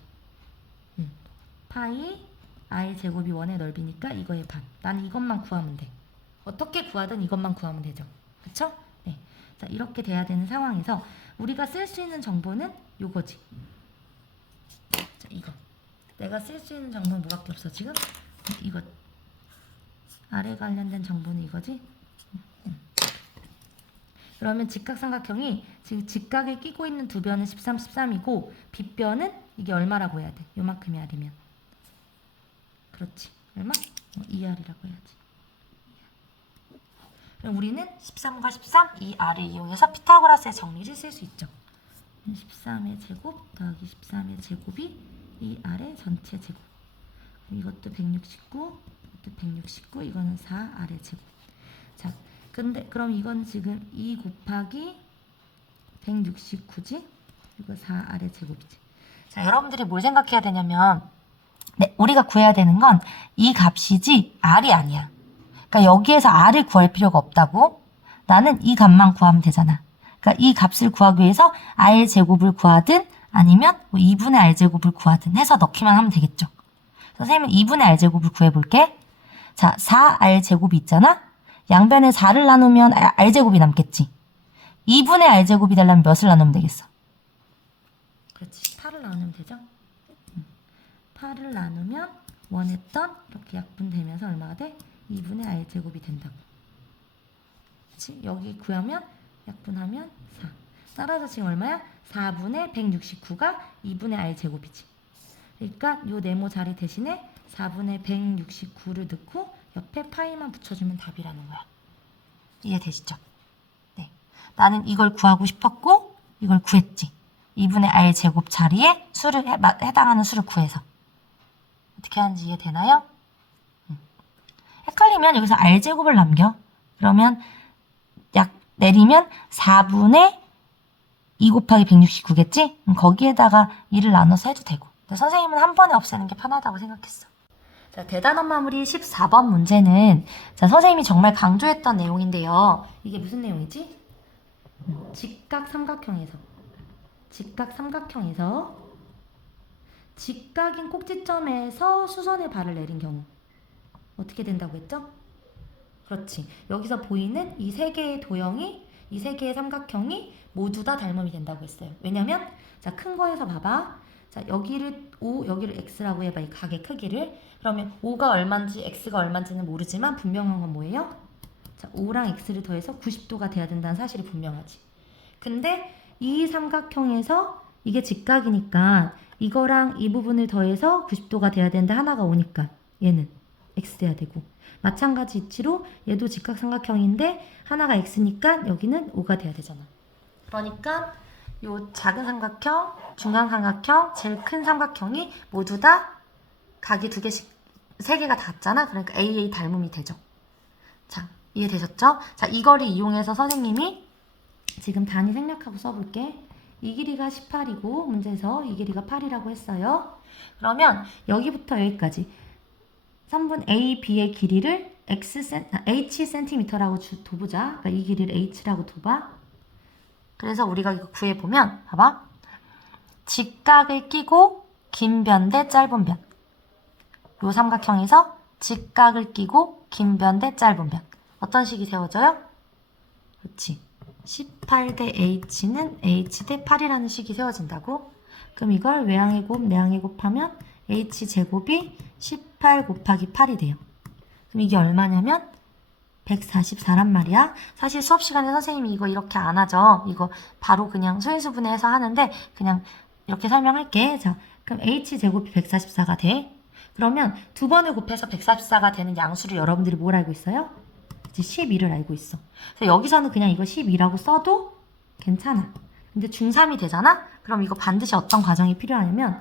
파이 r 제곱이 원의 넓이니까 이거의 반. 나는 이것만 구하면 돼. 어떻게 구하든 이것만 구하면 되죠. 그쵸? 네. 자, 이렇게 돼야 되는 상황에서 우리가 쓸 수 있는 정보는 요거지. 자, 이거. 내가 쓸 수 있는 정보는 뭐밖에 없어, 지금? 이거. 아래 관련된 정보는 이거지? 그러면 직각삼각형이 지금 직각에 끼고 있는 두 변은 13, 13이고 빗변은 이게 얼마라고 해야 돼? 요만큼이 r이면. 그렇지. 얼마? 2r이라고 해야지. 그럼 우리는 13과 13, 이 r을 이용해서 피타고라스의 정리를 쓸 수 있죠. 13의 제곱 더하기 13의 제곱이 이 r의 전체 제곱. 이것도 169, 이것도 169, 이거는 4r의 제곱. 자, 근데 그럼 이건 지금 2 곱하기 169지? 이거 4r의 제곱이지. 자, 여러분들이 뭘 생각해야 되냐면 네, 우리가 구해야 되는 건 이 값이지 r이 아니야. 그러니까 여기에서 r을 구할 필요가 없다고. 나는 이 값만 구하면 되잖아. 그러니까 이 값을 구하기 위해서 r 제곱을 구하든 아니면 뭐 2분의 r 제곱을 구하든 해서 넣기만 하면 되겠죠. 선생님은 2분의 r 제곱을 구해볼게. 자, 4r 제곱이 있잖아. 양변에 4를 나누면 r 제곱이 남겠지. 2분의 r 제곱이 되려면 몇을 나누면 되겠어? 그렇지. 8을 나누면 되죠. 8을 나누면 원했던 이렇게 약분되면서 얼마가 돼? 2분의 r 제곱이 된다고. 그치? 여기 구하면 약분하면 4. 따라서 지금 얼마야? 4분의 169가 2분의 r 제곱이지. 그러니까 요 네모 자리 대신에 4분의 169를 넣고 옆에 파이만 붙여주면 답이라는 거야. 이해되시죠? 네. 나는 이걸 구하고 싶었고 이걸 구했지. 2분의 r 제곱 자리에 수를 해당하는 수를 구해서. 어떻게 하는지 이해되나요? 헷갈리면 여기서 r 제곱을 남겨. 그러면 약 내리면 4분의 2 곱하기 169겠지? 거기에다가 2를 나눠서 해도 되고. 선생님은 한 번에 없애는 게 편하다고 생각했어. 자, 대단원 마무리 14번 문제는 자, 선생님이 정말 강조했던 내용인데요. 이게 무슨 내용이지? 직각삼각형에서 직각인 꼭지점에서 수선의 발을 내린 경우 어떻게 된다고 했죠? 그렇지. 여기서 보이는 이 세 개의 도형이 이 세 개의 삼각형이 모두 다 닮음이 된다고 했어요. 왜냐면 자, 큰 거에서 봐봐. 자, 여기를 O, 여기를 X라고 해봐. 이 각의 크기를. 그러면 O가 얼마인지 X가 얼마인지는 모르지만 분명한 건 뭐예요? 자, O랑 X를 더해서 90도가 돼야 된다는 사실이 분명하지. 근데 이 삼각형에서 이게 직각이니까 이거랑 이 부분을 더해서 90도가 돼야 되는데 하나가 오니까 얘는 X 돼야 되고 마찬가지 이치로 얘도 직각삼각형인데 하나가 X니까 여기는 O가 돼야 되잖아. 그러니까 요 작은 삼각형, 중간 삼각형, 제일 큰 삼각형이 모두 다 각이 두 개씩, 세 개가 닿았잖아. 그러니까 AA 닮음이 되죠. 자, 이해되셨죠? 자, 이거를 이용해서 선생님이 지금 단위 생략하고 써볼게. 이 길이가 18이고 문제에서 이 길이가 8이라고 했어요. 그러면 여기부터 여기까지 3분 AB의 길이를 H cm라고 둬보자. 그러니까 이 길이를 H라고 둬봐. 그래서 우리가 이거 구해보면 봐봐. 직각을 끼고 긴 변 대 짧은 변. 요 삼각형에서 직각을 끼고 긴 변 대 짧은 변. 어떤 식이 세워져요? 그렇지. 18 대 H는 H 대 8이라는 식이 세워진다고? 그럼 이걸 외항의 곱, 내항의 곱하면 H제곱이 18 곱하기 8이 돼요. 그럼 이게 얼마냐면 144란 말이야. 사실 수업 시간에 선생님이 이거 이렇게 안 하죠. 이거 바로 그냥 소인수분해해서 하는데 그냥 이렇게 설명할게. 자, 그럼 h제곱이 144가 돼. 그러면 두 번을 곱해서 144가 되는 양수를 여러분들이 뭘 알고 있어요? 이제 12를 알고 있어. 그래서 여기서는 그냥 이거 12라고 써도 괜찮아. 근데 중3이 되잖아? 그럼 이거 반드시 어떤 과정이 필요하냐면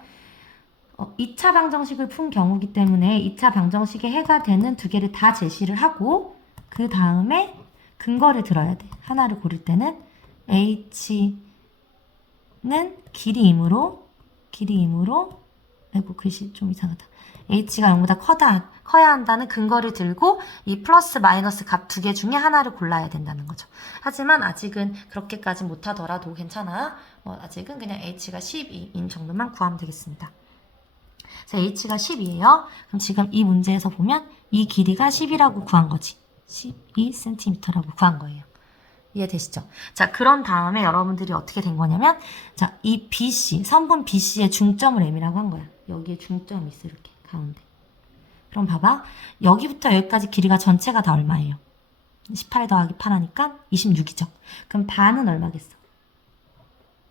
2차 방정식을 푼 경우기 때문에 2차 방정식에 해가 되는 두 개를 다 제시를 하고 그 다음에 근거를 들어야 돼. 하나를 고를 때는 h는 길이이므로 아이고 글씨 좀 이상하다. h가 0보다 커야 한다는 근거를 들고 이 플러스 마이너스 값 두 개 중에 하나를 골라야 된다는 거죠. 하지만 아직은 그렇게까지 못하더라도 괜찮아. 아직은 그냥 h가 12인 정도만 구하면 되겠습니다. 자, h가 10이에요. 그럼 지금 이 문제에서 보면 이 길이가 10이라고 구한 거지. 12cm라고 구한 거예요. 이해되시죠? 자, 그런 다음에 여러분들이 어떻게 된 거냐면, 자, 이 BC, 선분 BC의 중점을 M이라고 한 거야. 여기에 중점이 있어, 이렇게, 가운데. 그럼 봐봐. 여기부터 여기까지 길이가 전체가 다 얼마예요? 18 더하기 8 하니까 26이죠. 그럼 반은 얼마겠어?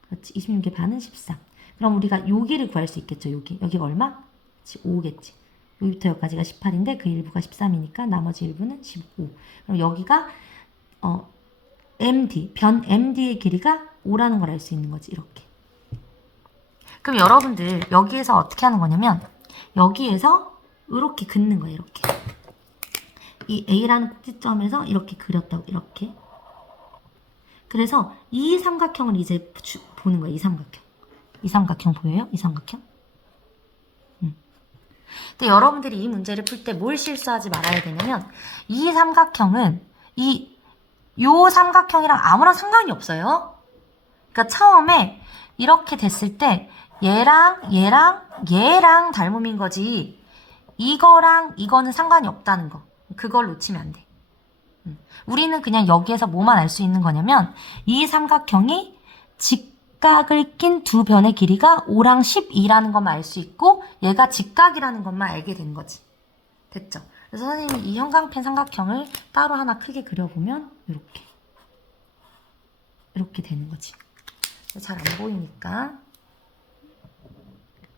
그렇지, 26의 반은 13. 그럼 우리가 여기를 구할 수 있겠죠, 여기. 여기가 얼마? 5겠지. 여기부터 여기까지가 18인데 그 일부가 13이니까 나머지 일부는 15. 그럼 여기가, MD, 변 MD의 길이가 5라는 걸 알 수 있는 거지, 이렇게. 그럼 여러분들 여기에서 어떻게 하는 거냐면 여기에서 이렇게 긋는 거예요, 이렇게. 이 A라는 꼭지점에서 이렇게 그렸다고, 이렇게. 그래서 이 삼각형을 이제 보는 거예요, 이 삼각형. 이 삼각형 보여요? 이 삼각형? 근데 여러분들이 이 문제를 풀 때 뭘 실수하지 말아야 되냐면 이 삼각형은 요 삼각형이랑 아무런 상관이 없어요. 그러니까 처음에 이렇게 됐을 때 얘랑 닮음인 거지 이거랑 이거는 상관이 없다는 거. 그걸 놓치면 안 돼. 우리는 그냥 여기에서 뭐만 알 수 있는 거냐면 이 삼각형이 직각을 낀 두 변의 길이가 5랑 12라는 것만 알 수 있고 얘가 직각이라는 것만 알게 된 거지. 됐죠? 그래서 선생님이 이 형광펜 삼각형을 따로 하나 크게 그려보면 이렇게 되는 거지. 잘 안 보이니까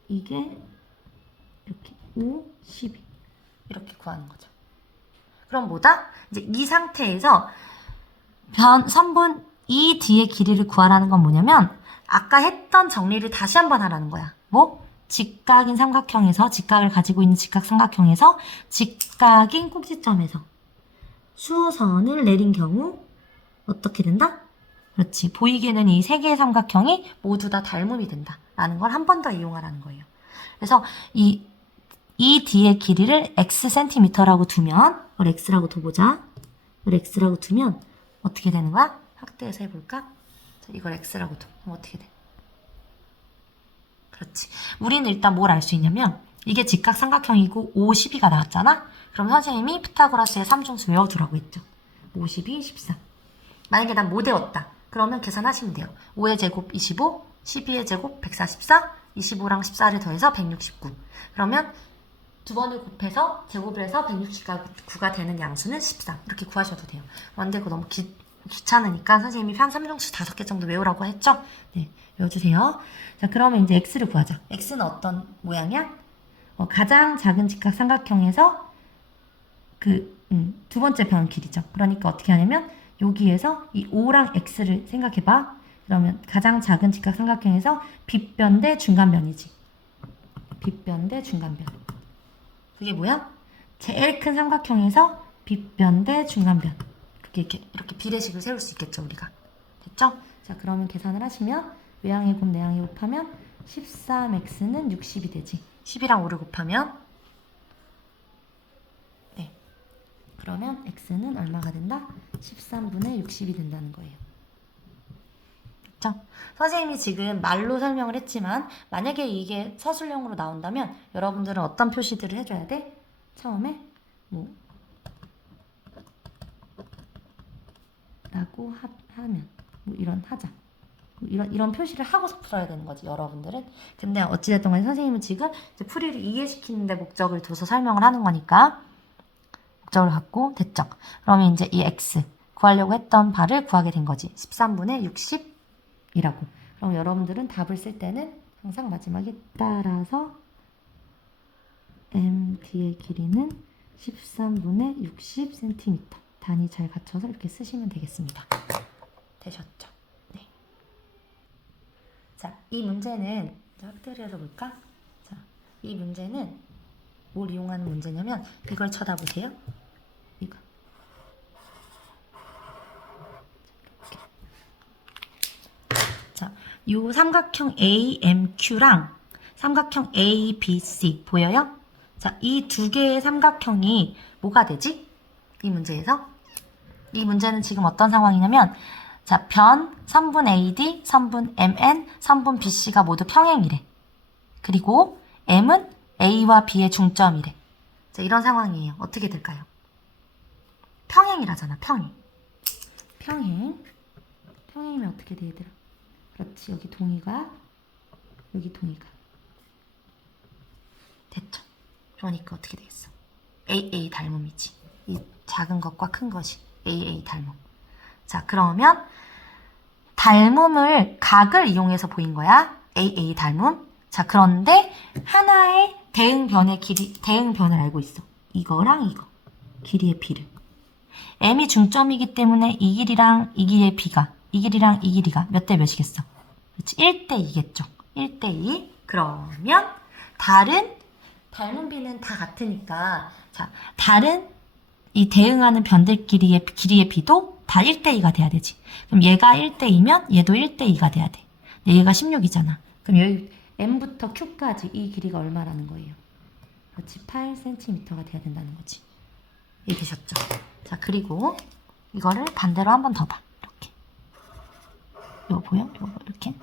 이게 이렇게 5, 12 이렇게 구하는 거죠. 그럼 뭐다? 이제 이 상태에서 선분 이 뒤의 길이를 구하라는 건 뭐냐면 아까 했던 정리를 다시 한번 하라는 거야. 뭐? 직각인 삼각형에서 직각을 가지고 있는 직각 삼각형에서 직각인 꼭지점에서 수선을 내린 경우 어떻게 된다? 그렇지. 보이게는 이 세 개의 삼각형이 모두 다 닮음이 된다. 라는 걸 한 번 더 이용하라는 거예요. 그래서 이 뒤의 길이를 xcm라고 두면, 이걸 x라고 둬보자. 이걸 x라고 두면 어떻게 되는 거야? 확대해서 해볼까? 자, 이걸 x라고 둬. 그럼 어떻게 돼? 그렇지. 우리는 일단 뭘 알 수 있냐면 이게 직각 삼각형이고 5, 12가 나왔잖아? 그럼 선생님이 피타고라스의 삼중수 외워두라고 했죠. 5, 12, 14. 만약에 난 못 외웠다. 그러면 계산하시면 돼요. 5의 제곱 25, 12의 제곱 144, 25랑 14를 더해서 169. 그러면 두 번을 곱해서 제곱을 해서 169가 되는 양수는 13. 이렇게 구하셔도 돼요. 근데 그거 너무 귀찮으니까 선생님이 한 3중수 5개 정도 외우라고 했죠? 네, 외워주세요. 자, 그러면 이제 x를 구하자. x는 어떤 모양이야? 가장 작은 직각 삼각형에서 두 번째 변 길이죠. 그러니까 어떻게 하냐면 여기에서 이 5랑 x를 생각해봐. 그러면 가장 작은 직각 삼각형에서 빗변 대 중간변이지. 빗변 대 중간변. 그게 뭐야? 제일 큰 삼각형에서 빗변 대 중간변. 이렇게 비례식을 세울 수 있겠죠, 우리가. 됐죠? 자, 그러면 계산을 하시면 외항의 곱 내항의 곱하면 13x는 60이 되지. 10이랑 5를 곱하면 네. 그러면 x는 얼마가 된다? 13분의 60이 된다는 거예요. 됐죠? 선생님이 지금 말로 설명을 했지만 만약에 이게 서술형으로 나온다면 여러분들은 어떤 표시들을 해줘야 돼? 처음에 라고 하면 이런 하자. 이런 표시를 하고서 풀어야 되는 거지, 여러분들은. 근데 어찌됐든 간에 선생님은 지금 이제 풀이를 이해시키는 데 목적을 둬서 설명을 하는 거니까 목적을 갖고 됐죠. 그러면 이제 이 x 구하려고 했던 바를 구하게 된 거지. 13분의 60이라고. 그럼 여러분들은 답을 쓸 때는 항상 마지막에 따라서 MD의 길이는 13분의 60cm. 단위 잘 갖춰서 이렇게 쓰시면 되겠습니다. 되셨죠? 네. 자, 이 문제는 확대를 해서 볼까? 자, 이 문제는 뭘 이용하는 문제냐면 이걸 쳐다보세요. 이거. 자, 요 삼각형 AMQ랑 삼각형 ABC 보여요? 자, 이 두 개의 삼각형이 뭐가 되지? 이 문제에서? 이 문제는 지금 어떤 상황이냐면 자, 변, 선분 AD, 선분 MN, 선분 BC가 모두 평행이래. 그리고 M은 A와 B의 중점이래. 자, 이런 상황이에요. 어떻게 될까요? 평행이라잖아, 평행. 평행이면 어떻게 돼, 얘들아? 그렇지, 여기 동의가, 여기 동의가. 됐죠? 그러니까 어떻게 되겠어? AA 닮음이지. 이 작은 것과 큰 것이 AA 닮음. 자, 그러면 닮음을 각을 이용해서 보인 거야. AA 닮음. 자, 그런데 하나의 대응변의 길이, 대응변을 알고 있어. 이거랑 이거. 길이의 비를. M이 중점이기 때문에 이 길이랑 이 길이의 비가, 이 길이랑 이 길이가 몇 대 몇이겠어? 그렇지, 1대 2겠죠. 1대 2. 그러면 다른 닮음비는 다 같으니까 자, 다른 이 대응하는 변들끼리의 길이의 비도 다 1대 2가 돼야 되지. 그럼 얘가 1대 2면 얘도 1대 2가 돼야 돼. 근데 얘가 16이잖아. 그럼 여기 M부터 Q까지 이 길이가 얼마라는 거예요? 그렇지, 8cm가 돼야 된다는 거지. 이해되셨죠? 자, 그리고 이거를 반대로 한 번 더 봐. 이렇게. 이거 보여? 이거 이렇게.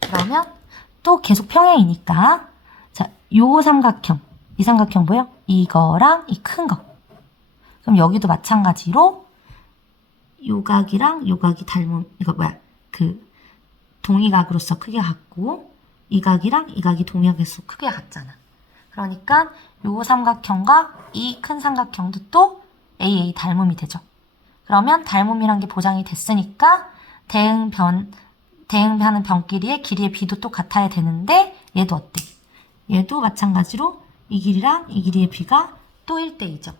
그러면 또 계속 평행이니까 자, 요 삼각형, 이 삼각형 보여? 이거랑 이 큰 거. 그럼 여기도 마찬가지로 요 각이랑 요 각이 닮은, 이거 뭐야? 그 동의각으로서 크게 같고 이 각이랑 이 각이 동의각에서 크게 같잖아. 그러니까 요 삼각형과 이 큰 삼각형도 또 AA 닮음이 되죠. 그러면 닮음이란 게 보장이 됐으니까 대응하는 변끼리의 길이의 비도 또 같아야 되는데 얘도 어때? 얘도 마찬가지로 이 길이랑 이 길이의 비가 또 1대 2죠.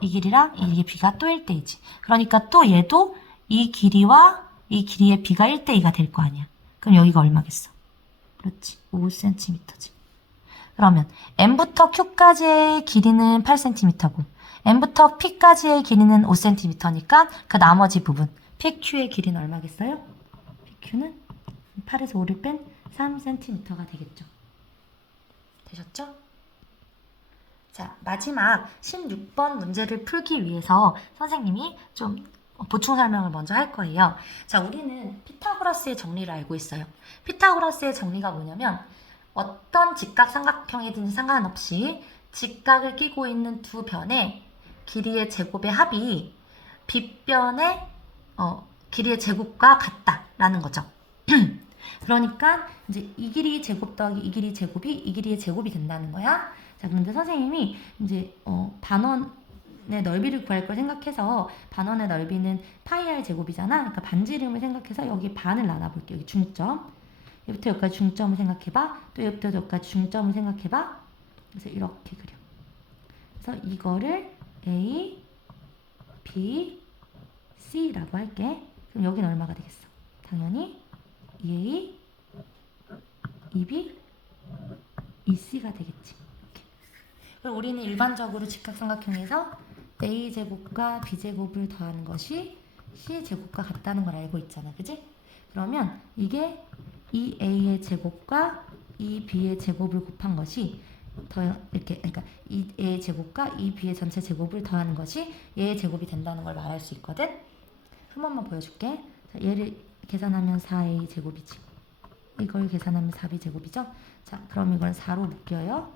이 길이랑 이 길이의 비가 또 1대 2지. 그러니까 또 얘도 이 길이와 이 길이의 비가 1대 2가 될 거 아니야. 그럼 여기가 얼마겠어? 그렇지, 5cm지. 그러면 M부터 Q까지의 길이는 8cm고 M부터 P까지의 길이는 5cm니까 그 나머지 부분 PQ의 길이는 얼마겠어요? PQ는 8에서 5를 뺀 3cm가 되겠죠. 되셨죠? 자, 마지막 16번 문제를 풀기 위해서 선생님이 좀 보충 설명을 먼저 할 거예요. 자, 우리는 피타고라스의 정리를 알고 있어요. 피타고라스의 정리가 뭐냐면 어떤 직각 삼각형이든지 상관없이 직각을 끼고 있는 두 변의 길이의 제곱의 합이 빗변의 길이의 제곱과 같다라는 거죠. 그러니까 이제 이 길이 제곱 더하기 이 길이 제곱이 이 길이의 제곱이 된다는 거야. 자, 그런데 선생님이 이제 반원의 넓이를 구할 걸 생각해서 반원의 넓이는 파이 r 제곱이잖아. 그러니까 반지름을 생각해서 여기 반을 나눠볼게요. 여기 중점. 여기부터 여기까지 중점을 생각해봐. 또 여기부터 여기까지 중점을 생각해봐. 그래서 이렇게 그려. 그래서 이거를 A, B, C라고 할게. 그럼 여기는 얼마가 되겠어? 당연히 2A, 2B, 2C가 되겠지. 이렇게. 그럼 우리는 일반적으로 직각삼각형에서 A제곱과 B제곱을 더하는 것이 C제곱과 같다는 걸 알고 있잖아. 그지? 그러면 이게 2A의 제곱과 2B의 제곱을 곱한 것이 이렇게, 그러니까 2A의 제곱과 2B의 전체 제곱을 더하는 것이 얘의 제곱이 된다는 걸 말할 수 있거든. 한 번만 보여줄게. 자, 얘를 계산하면 4A 제곱이지. 이걸 계산하면 4B 제곱이죠. 자, 그럼 이걸 4로 묶여요.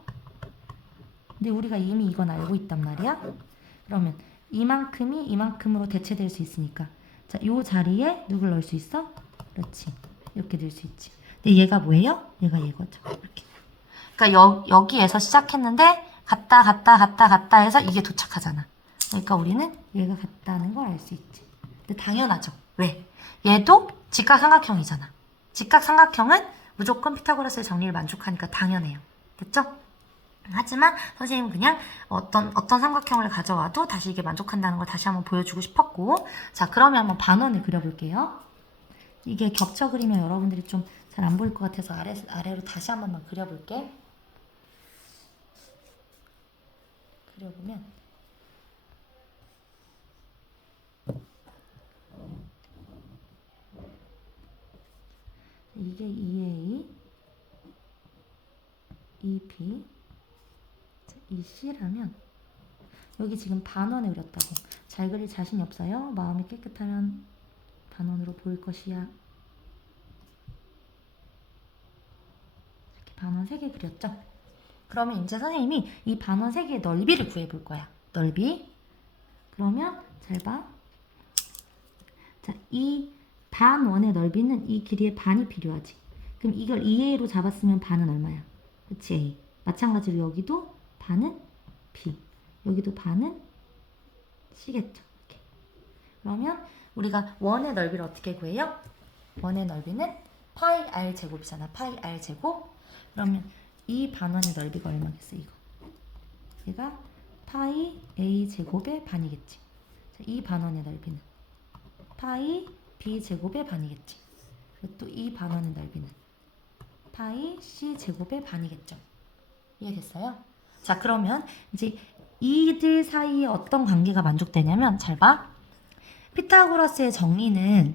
근데 우리가 이미 이건 알고 있단 말이야. 그러면 이만큼이 이만큼으로 대체될 수 있으니까 자, 요 자리에 누굴 넣을 수 있어? 그렇지. 이렇게 넣을 수 있지. 근데 얘가 뭐예요? 얘가 얘거죠. 이렇게. 그러니까 여기에서 시작했는데 갔다 해서 이게 도착하잖아. 그러니까 우리는 얘가 같다는 걸 알 수 있지. 근데 당연하죠. 왜? 얘도 직각삼각형이잖아. 직각삼각형은 무조건 피타고라스의 정리를 만족하니까 당연해요. 됐죠? 하지만 선생님은 그냥 어떤 삼각형을 가져와도 다시 이게 만족한다는 걸 다시 한번 보여주고 싶었고, 자, 그러면 한번 반원을 그려볼게요. 이게 겹쳐 그리면 여러분들이 좀 잘 안 보일 것 같아서 아래로 다시 한 번만 그려볼게. 그려보면 이게 2A, 2B, 이 C라면 여기 지금 반원에 그렸다고. 잘 그릴 자신이 없어요? 마음이 깨끗하면 반원으로 보일 것이야. 이렇게 반원 3개 그렸죠? 그러면 이제 선생님이 이 반원 3개의 넓이를 구해볼 거야. 넓이. 그러면 잘 봐. 자, 이 반원의 넓이는 이 길이의 반이 필요하지. 그럼 이걸 2A로 잡았으면 반은 얼마야? 그치, A. 마찬가지로 여기도 반은 B. 여기도 반은 C겠죠. 이렇게. 그러면 우리가 원의 넓이를 어떻게 구해요? 원의 넓이는 파이 R 제곱이잖아. 파이 R 제곱. 그러면 이 반원의 넓이가 얼마겠어? 이거. 얘가 파이 A 제곱의 반이겠지. 자, 이 반원의 넓이는 파이 B 제곱의 반이겠지. 그리고 또 이 반원의 넓이는 파이 C 제곱의 반이겠죠. 이해됐어요? 자, 그러면 이제 이들 사이에 어떤 관계가 만족되냐면, 잘 봐. 피타고라스의 정리는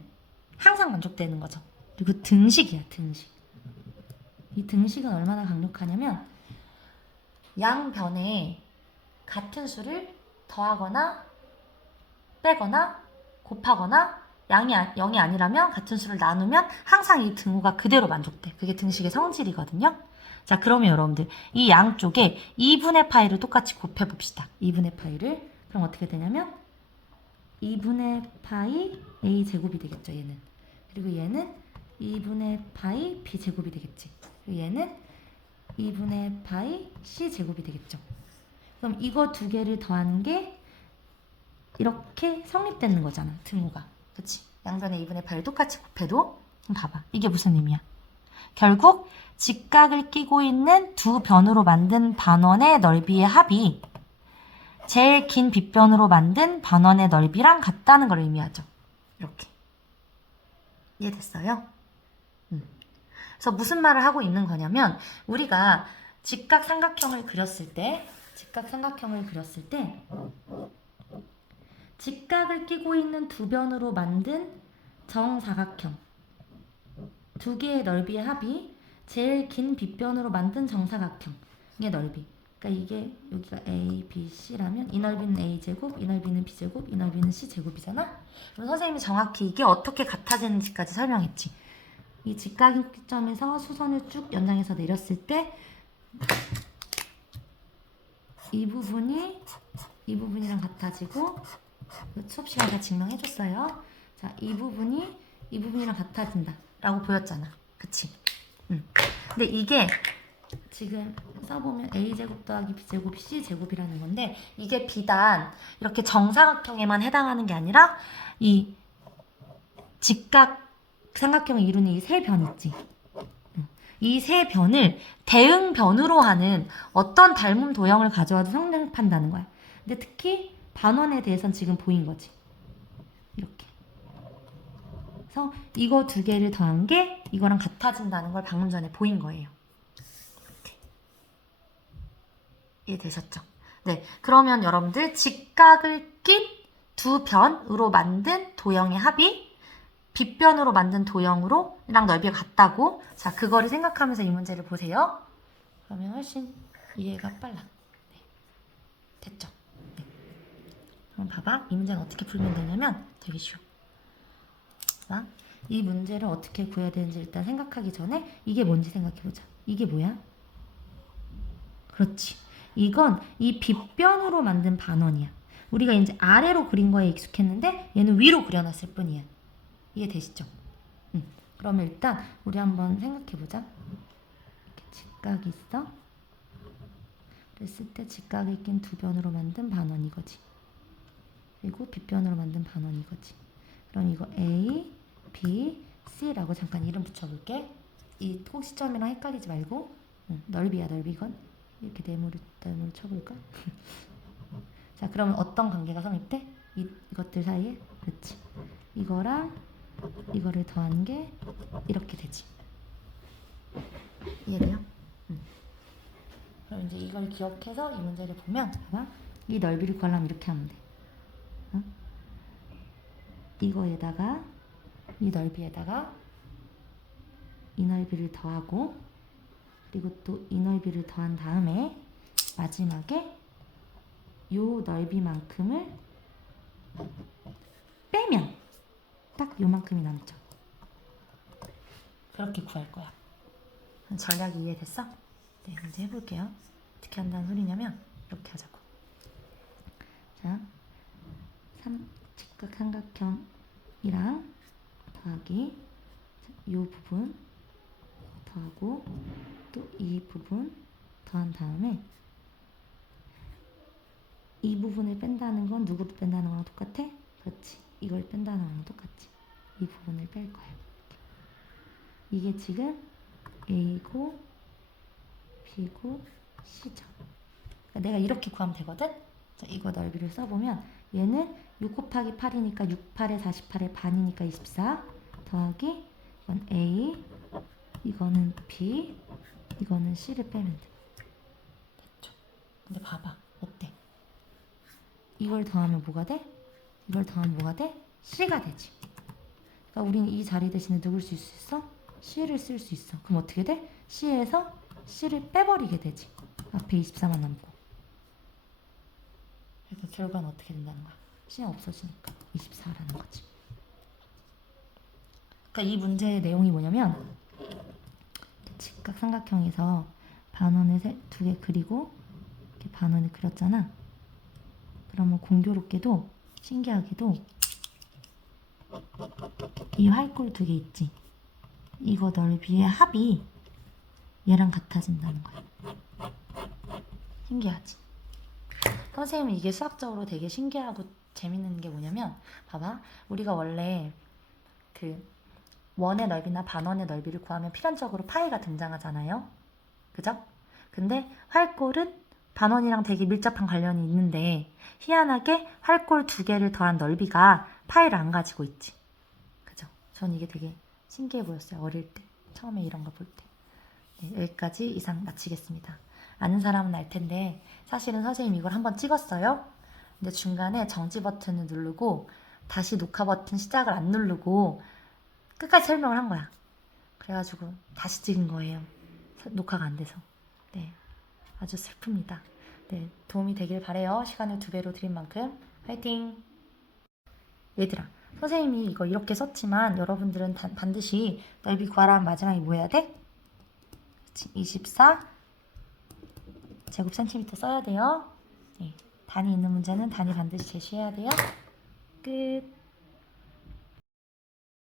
항상 만족되는 거죠. 그리고 등식이야, 등식. 이 등식은 얼마나 강력하냐면 양변에 같은 수를 더하거나 빼거나 곱하거나 0이 아니라면 같은 수를 나누면 항상 이 등호가 그대로 만족돼. 그게 등식의 성질이거든요. 자, 그러면 여러분들 이 양쪽에 2분의 파이를 똑같이 곱해봅시다. 2분의 파이를. 그럼 어떻게 되냐면 2분의 파이 A 제곱이 되겠죠, 얘는. 그리고 얘는 2분의 파이 B 제곱이 되겠지. 그리고 얘는 2분의 파이 C 제곱이 되겠죠. 그럼 이거 두 개를 더하는 게 이렇게 성립되는 거잖아, 등호가. 그치? 양변에 2분의 파이를 똑같이 곱해도. 그럼 봐봐. 이게 무슨 의미야? 결국 직각을 끼고 있는 두 변으로 만든 반원의 넓이의 합이 제일 긴 빗변으로 만든 반원의 넓이랑 같다는 걸 의미하죠. 이렇게. 이해됐어요? 그래서 무슨 말을 하고 있는 거냐면, 우리가 직각삼각형을 그렸을 때 직각을 끼고 있는 두 변으로 만든 정사각형 두 개의 넓이의 합이 제일 긴 빗변으로 만든 정사각형의 넓이. 그러니까 이게 여기가 A, B, C라면 이 넓이는 A제곱, 이 넓이는 B제곱, 이 넓이는 C제곱이잖아? 그럼 선생님이 정확히 이게 어떻게 같아지는지까지 설명했지. 이 직각점에서 수선을 쭉 연장해서 내렸을 때 이 부분이랑 같아지고, 수업 시간에 다 증명해줬어요. 자, 이 부분이랑 같아진다 라고 보였잖아. 그치? 근데 이게 지금 써보면 A제곱 더하기 B제곱 C제곱이라는 건데, 이게 비단 이렇게 정사각형에만 해당하는 게 아니라 이 직각 삼각형을 이루는 이 세 변 있지. 이 세 변을 대응변으로 하는 어떤 닮음 도형을 가져와도 성립한다는 거야. 근데 특히 반원에 대해서는 지금 보인 거지. 이렇게. 그래서 이거 두 개를 더한 게 이거랑 같아진다는 걸 방금 전에 보인 거예요. 이렇게. 이해되셨죠? 네. 그러면 여러분들 직각을 낀 두 변으로 만든 도형의 합이 빗변으로 만든 도형으로랑 넓이가 같다고. 자, 그거를 생각하면서 이 문제를 보세요. 그러면 훨씬 이해가 빨라. 네. 됐죠? 네. 그럼 봐봐. 이 문제는 어떻게 풀면 되냐면 되게 쉬워. 자, 이 문제를 어떻게 구해야 되는지 일단 생각하기 전에 이게 뭔지 생각해보자. 이게 뭐야? 그렇지. 이건 이 빗변으로 만든 반원이야. 우리가 이제 아래로 그린 거에 익숙했는데 얘는 위로 그려놨을 뿐이야. 이해되시죠? 그러면 일단 우리 한번 생각해보자. 이렇게 직각이 있어. 그랬을 때 직각이 낀 두 변으로 만든 반원 이거지. 그리고 빗변으로 만든 반원 이거지. 그럼 이거 A, B, C라고 잠깐 이름 붙여볼게. 이 꼭지점이랑 헷갈리지 말고. 넓이야, 넓이. 이건 이렇게 네모를 쳐볼까? 자, 그러면 어떤 관계가 성립돼? 이것들 사이에? 그렇지. 이거랑 이거를 더한 게 이렇게 되지. 이해돼요? 그럼 이제 이걸 기억해서 이 문제를 보면, 봐봐. 이 넓이를 구하려면 이렇게 하면 돼. 이거에다가 이 넓이에다가 이 넓이를 더하고, 그리고 또 이 넓이를 더한 다음에 마지막에 요 넓이만큼을 빼면 딱 요만큼이 남죠. 그렇게 구할 거야. 전략이 이해됐어? 네, 이제 해볼게요. 어떻게 한다는 소리냐면 이렇게 하자고. 자, 직각 삼각형이랑 더하기 요 부분 더하고 또 이 부분 더한 다음에 이 부분을 뺀다는 건 누구를 뺀다는 거랑 똑같아? 그렇지. 이걸 뺀다는 거랑 똑같지. 이 부분을 뺄 거야. 이게 지금 A고 B고 C죠. 그러니까 내가 이렇게 구하면 되거든? 자, 이거 넓이를 써보면 얘는 6 곱하기 8이니까 6, 8에 48의 반이니까 24 더하기 이건 A, 이거는 B, 이거는 C를 빼면 돼. 됐죠? 근데 봐봐. 어때? 이걸 더하면 뭐가 돼? 이걸 더하면 뭐가 돼? C가 되지. 그러니까 우리는 이 자리 대신에 누굴 쓸 수 있어? C를 쓸 수 있어. 그럼 어떻게 돼? C에서 C를 빼버리게 되지. 앞에 24만 남고. 그래서 결과는 어떻게 된다는 거야? C는 없어지니까 24라는 거지. 그러니까 이 문제의 내용이 뭐냐면 직각 삼각형에서 반원을 두 개 그리고 이렇게 반원을 그렸잖아. 그러면 공교롭게도 신기하게도 이 활골 두 개 있지. 이거 넓이의 합이 얘랑 같아진다는 거야. 신기하지? 선생님은 이게 수학적으로 되게 신기하고 재밌는 게 뭐냐면 봐봐. 우리가 원래 그 원의 넓이나 반원의 넓이를 구하면 필연적으로 파이가 등장하잖아요. 그죠? 근데 활골은 반원이랑 되게 밀접한 관련이 있는데 희한하게 활골 두 개를 더한 넓이가 파이를 안 가지고 있지. 그죠? 전 이게 되게 신기해 보였어요. 어릴 때. 처음에 이런 거 볼 때. 네, 여기까지 이상 마치겠습니다. 아는 사람은 알 텐데 사실은 선생님 이걸 한번 찍었어요. 근데 중간에 정지 버튼을 누르고 다시 녹화 버튼 시작을 안 누르고 끝까지 설명을 한 거야. 그래가지고 다시 찍은 거예요. 녹화가 안 돼서. 네, 아주 슬픕니다. 네, 도움이 되길 바래요. 시간을 2배로 드린 만큼 화이팅! 얘들아, 선생님이 이거 이렇게 썼지만 여러분들은 반드시 넓이 구하라면 마지막에 뭐 해야 돼? 24 제곱 센티미터 써야 돼요. 네, 단위 있는 문제는 단위 반드시 제시해야 돼요. 끝.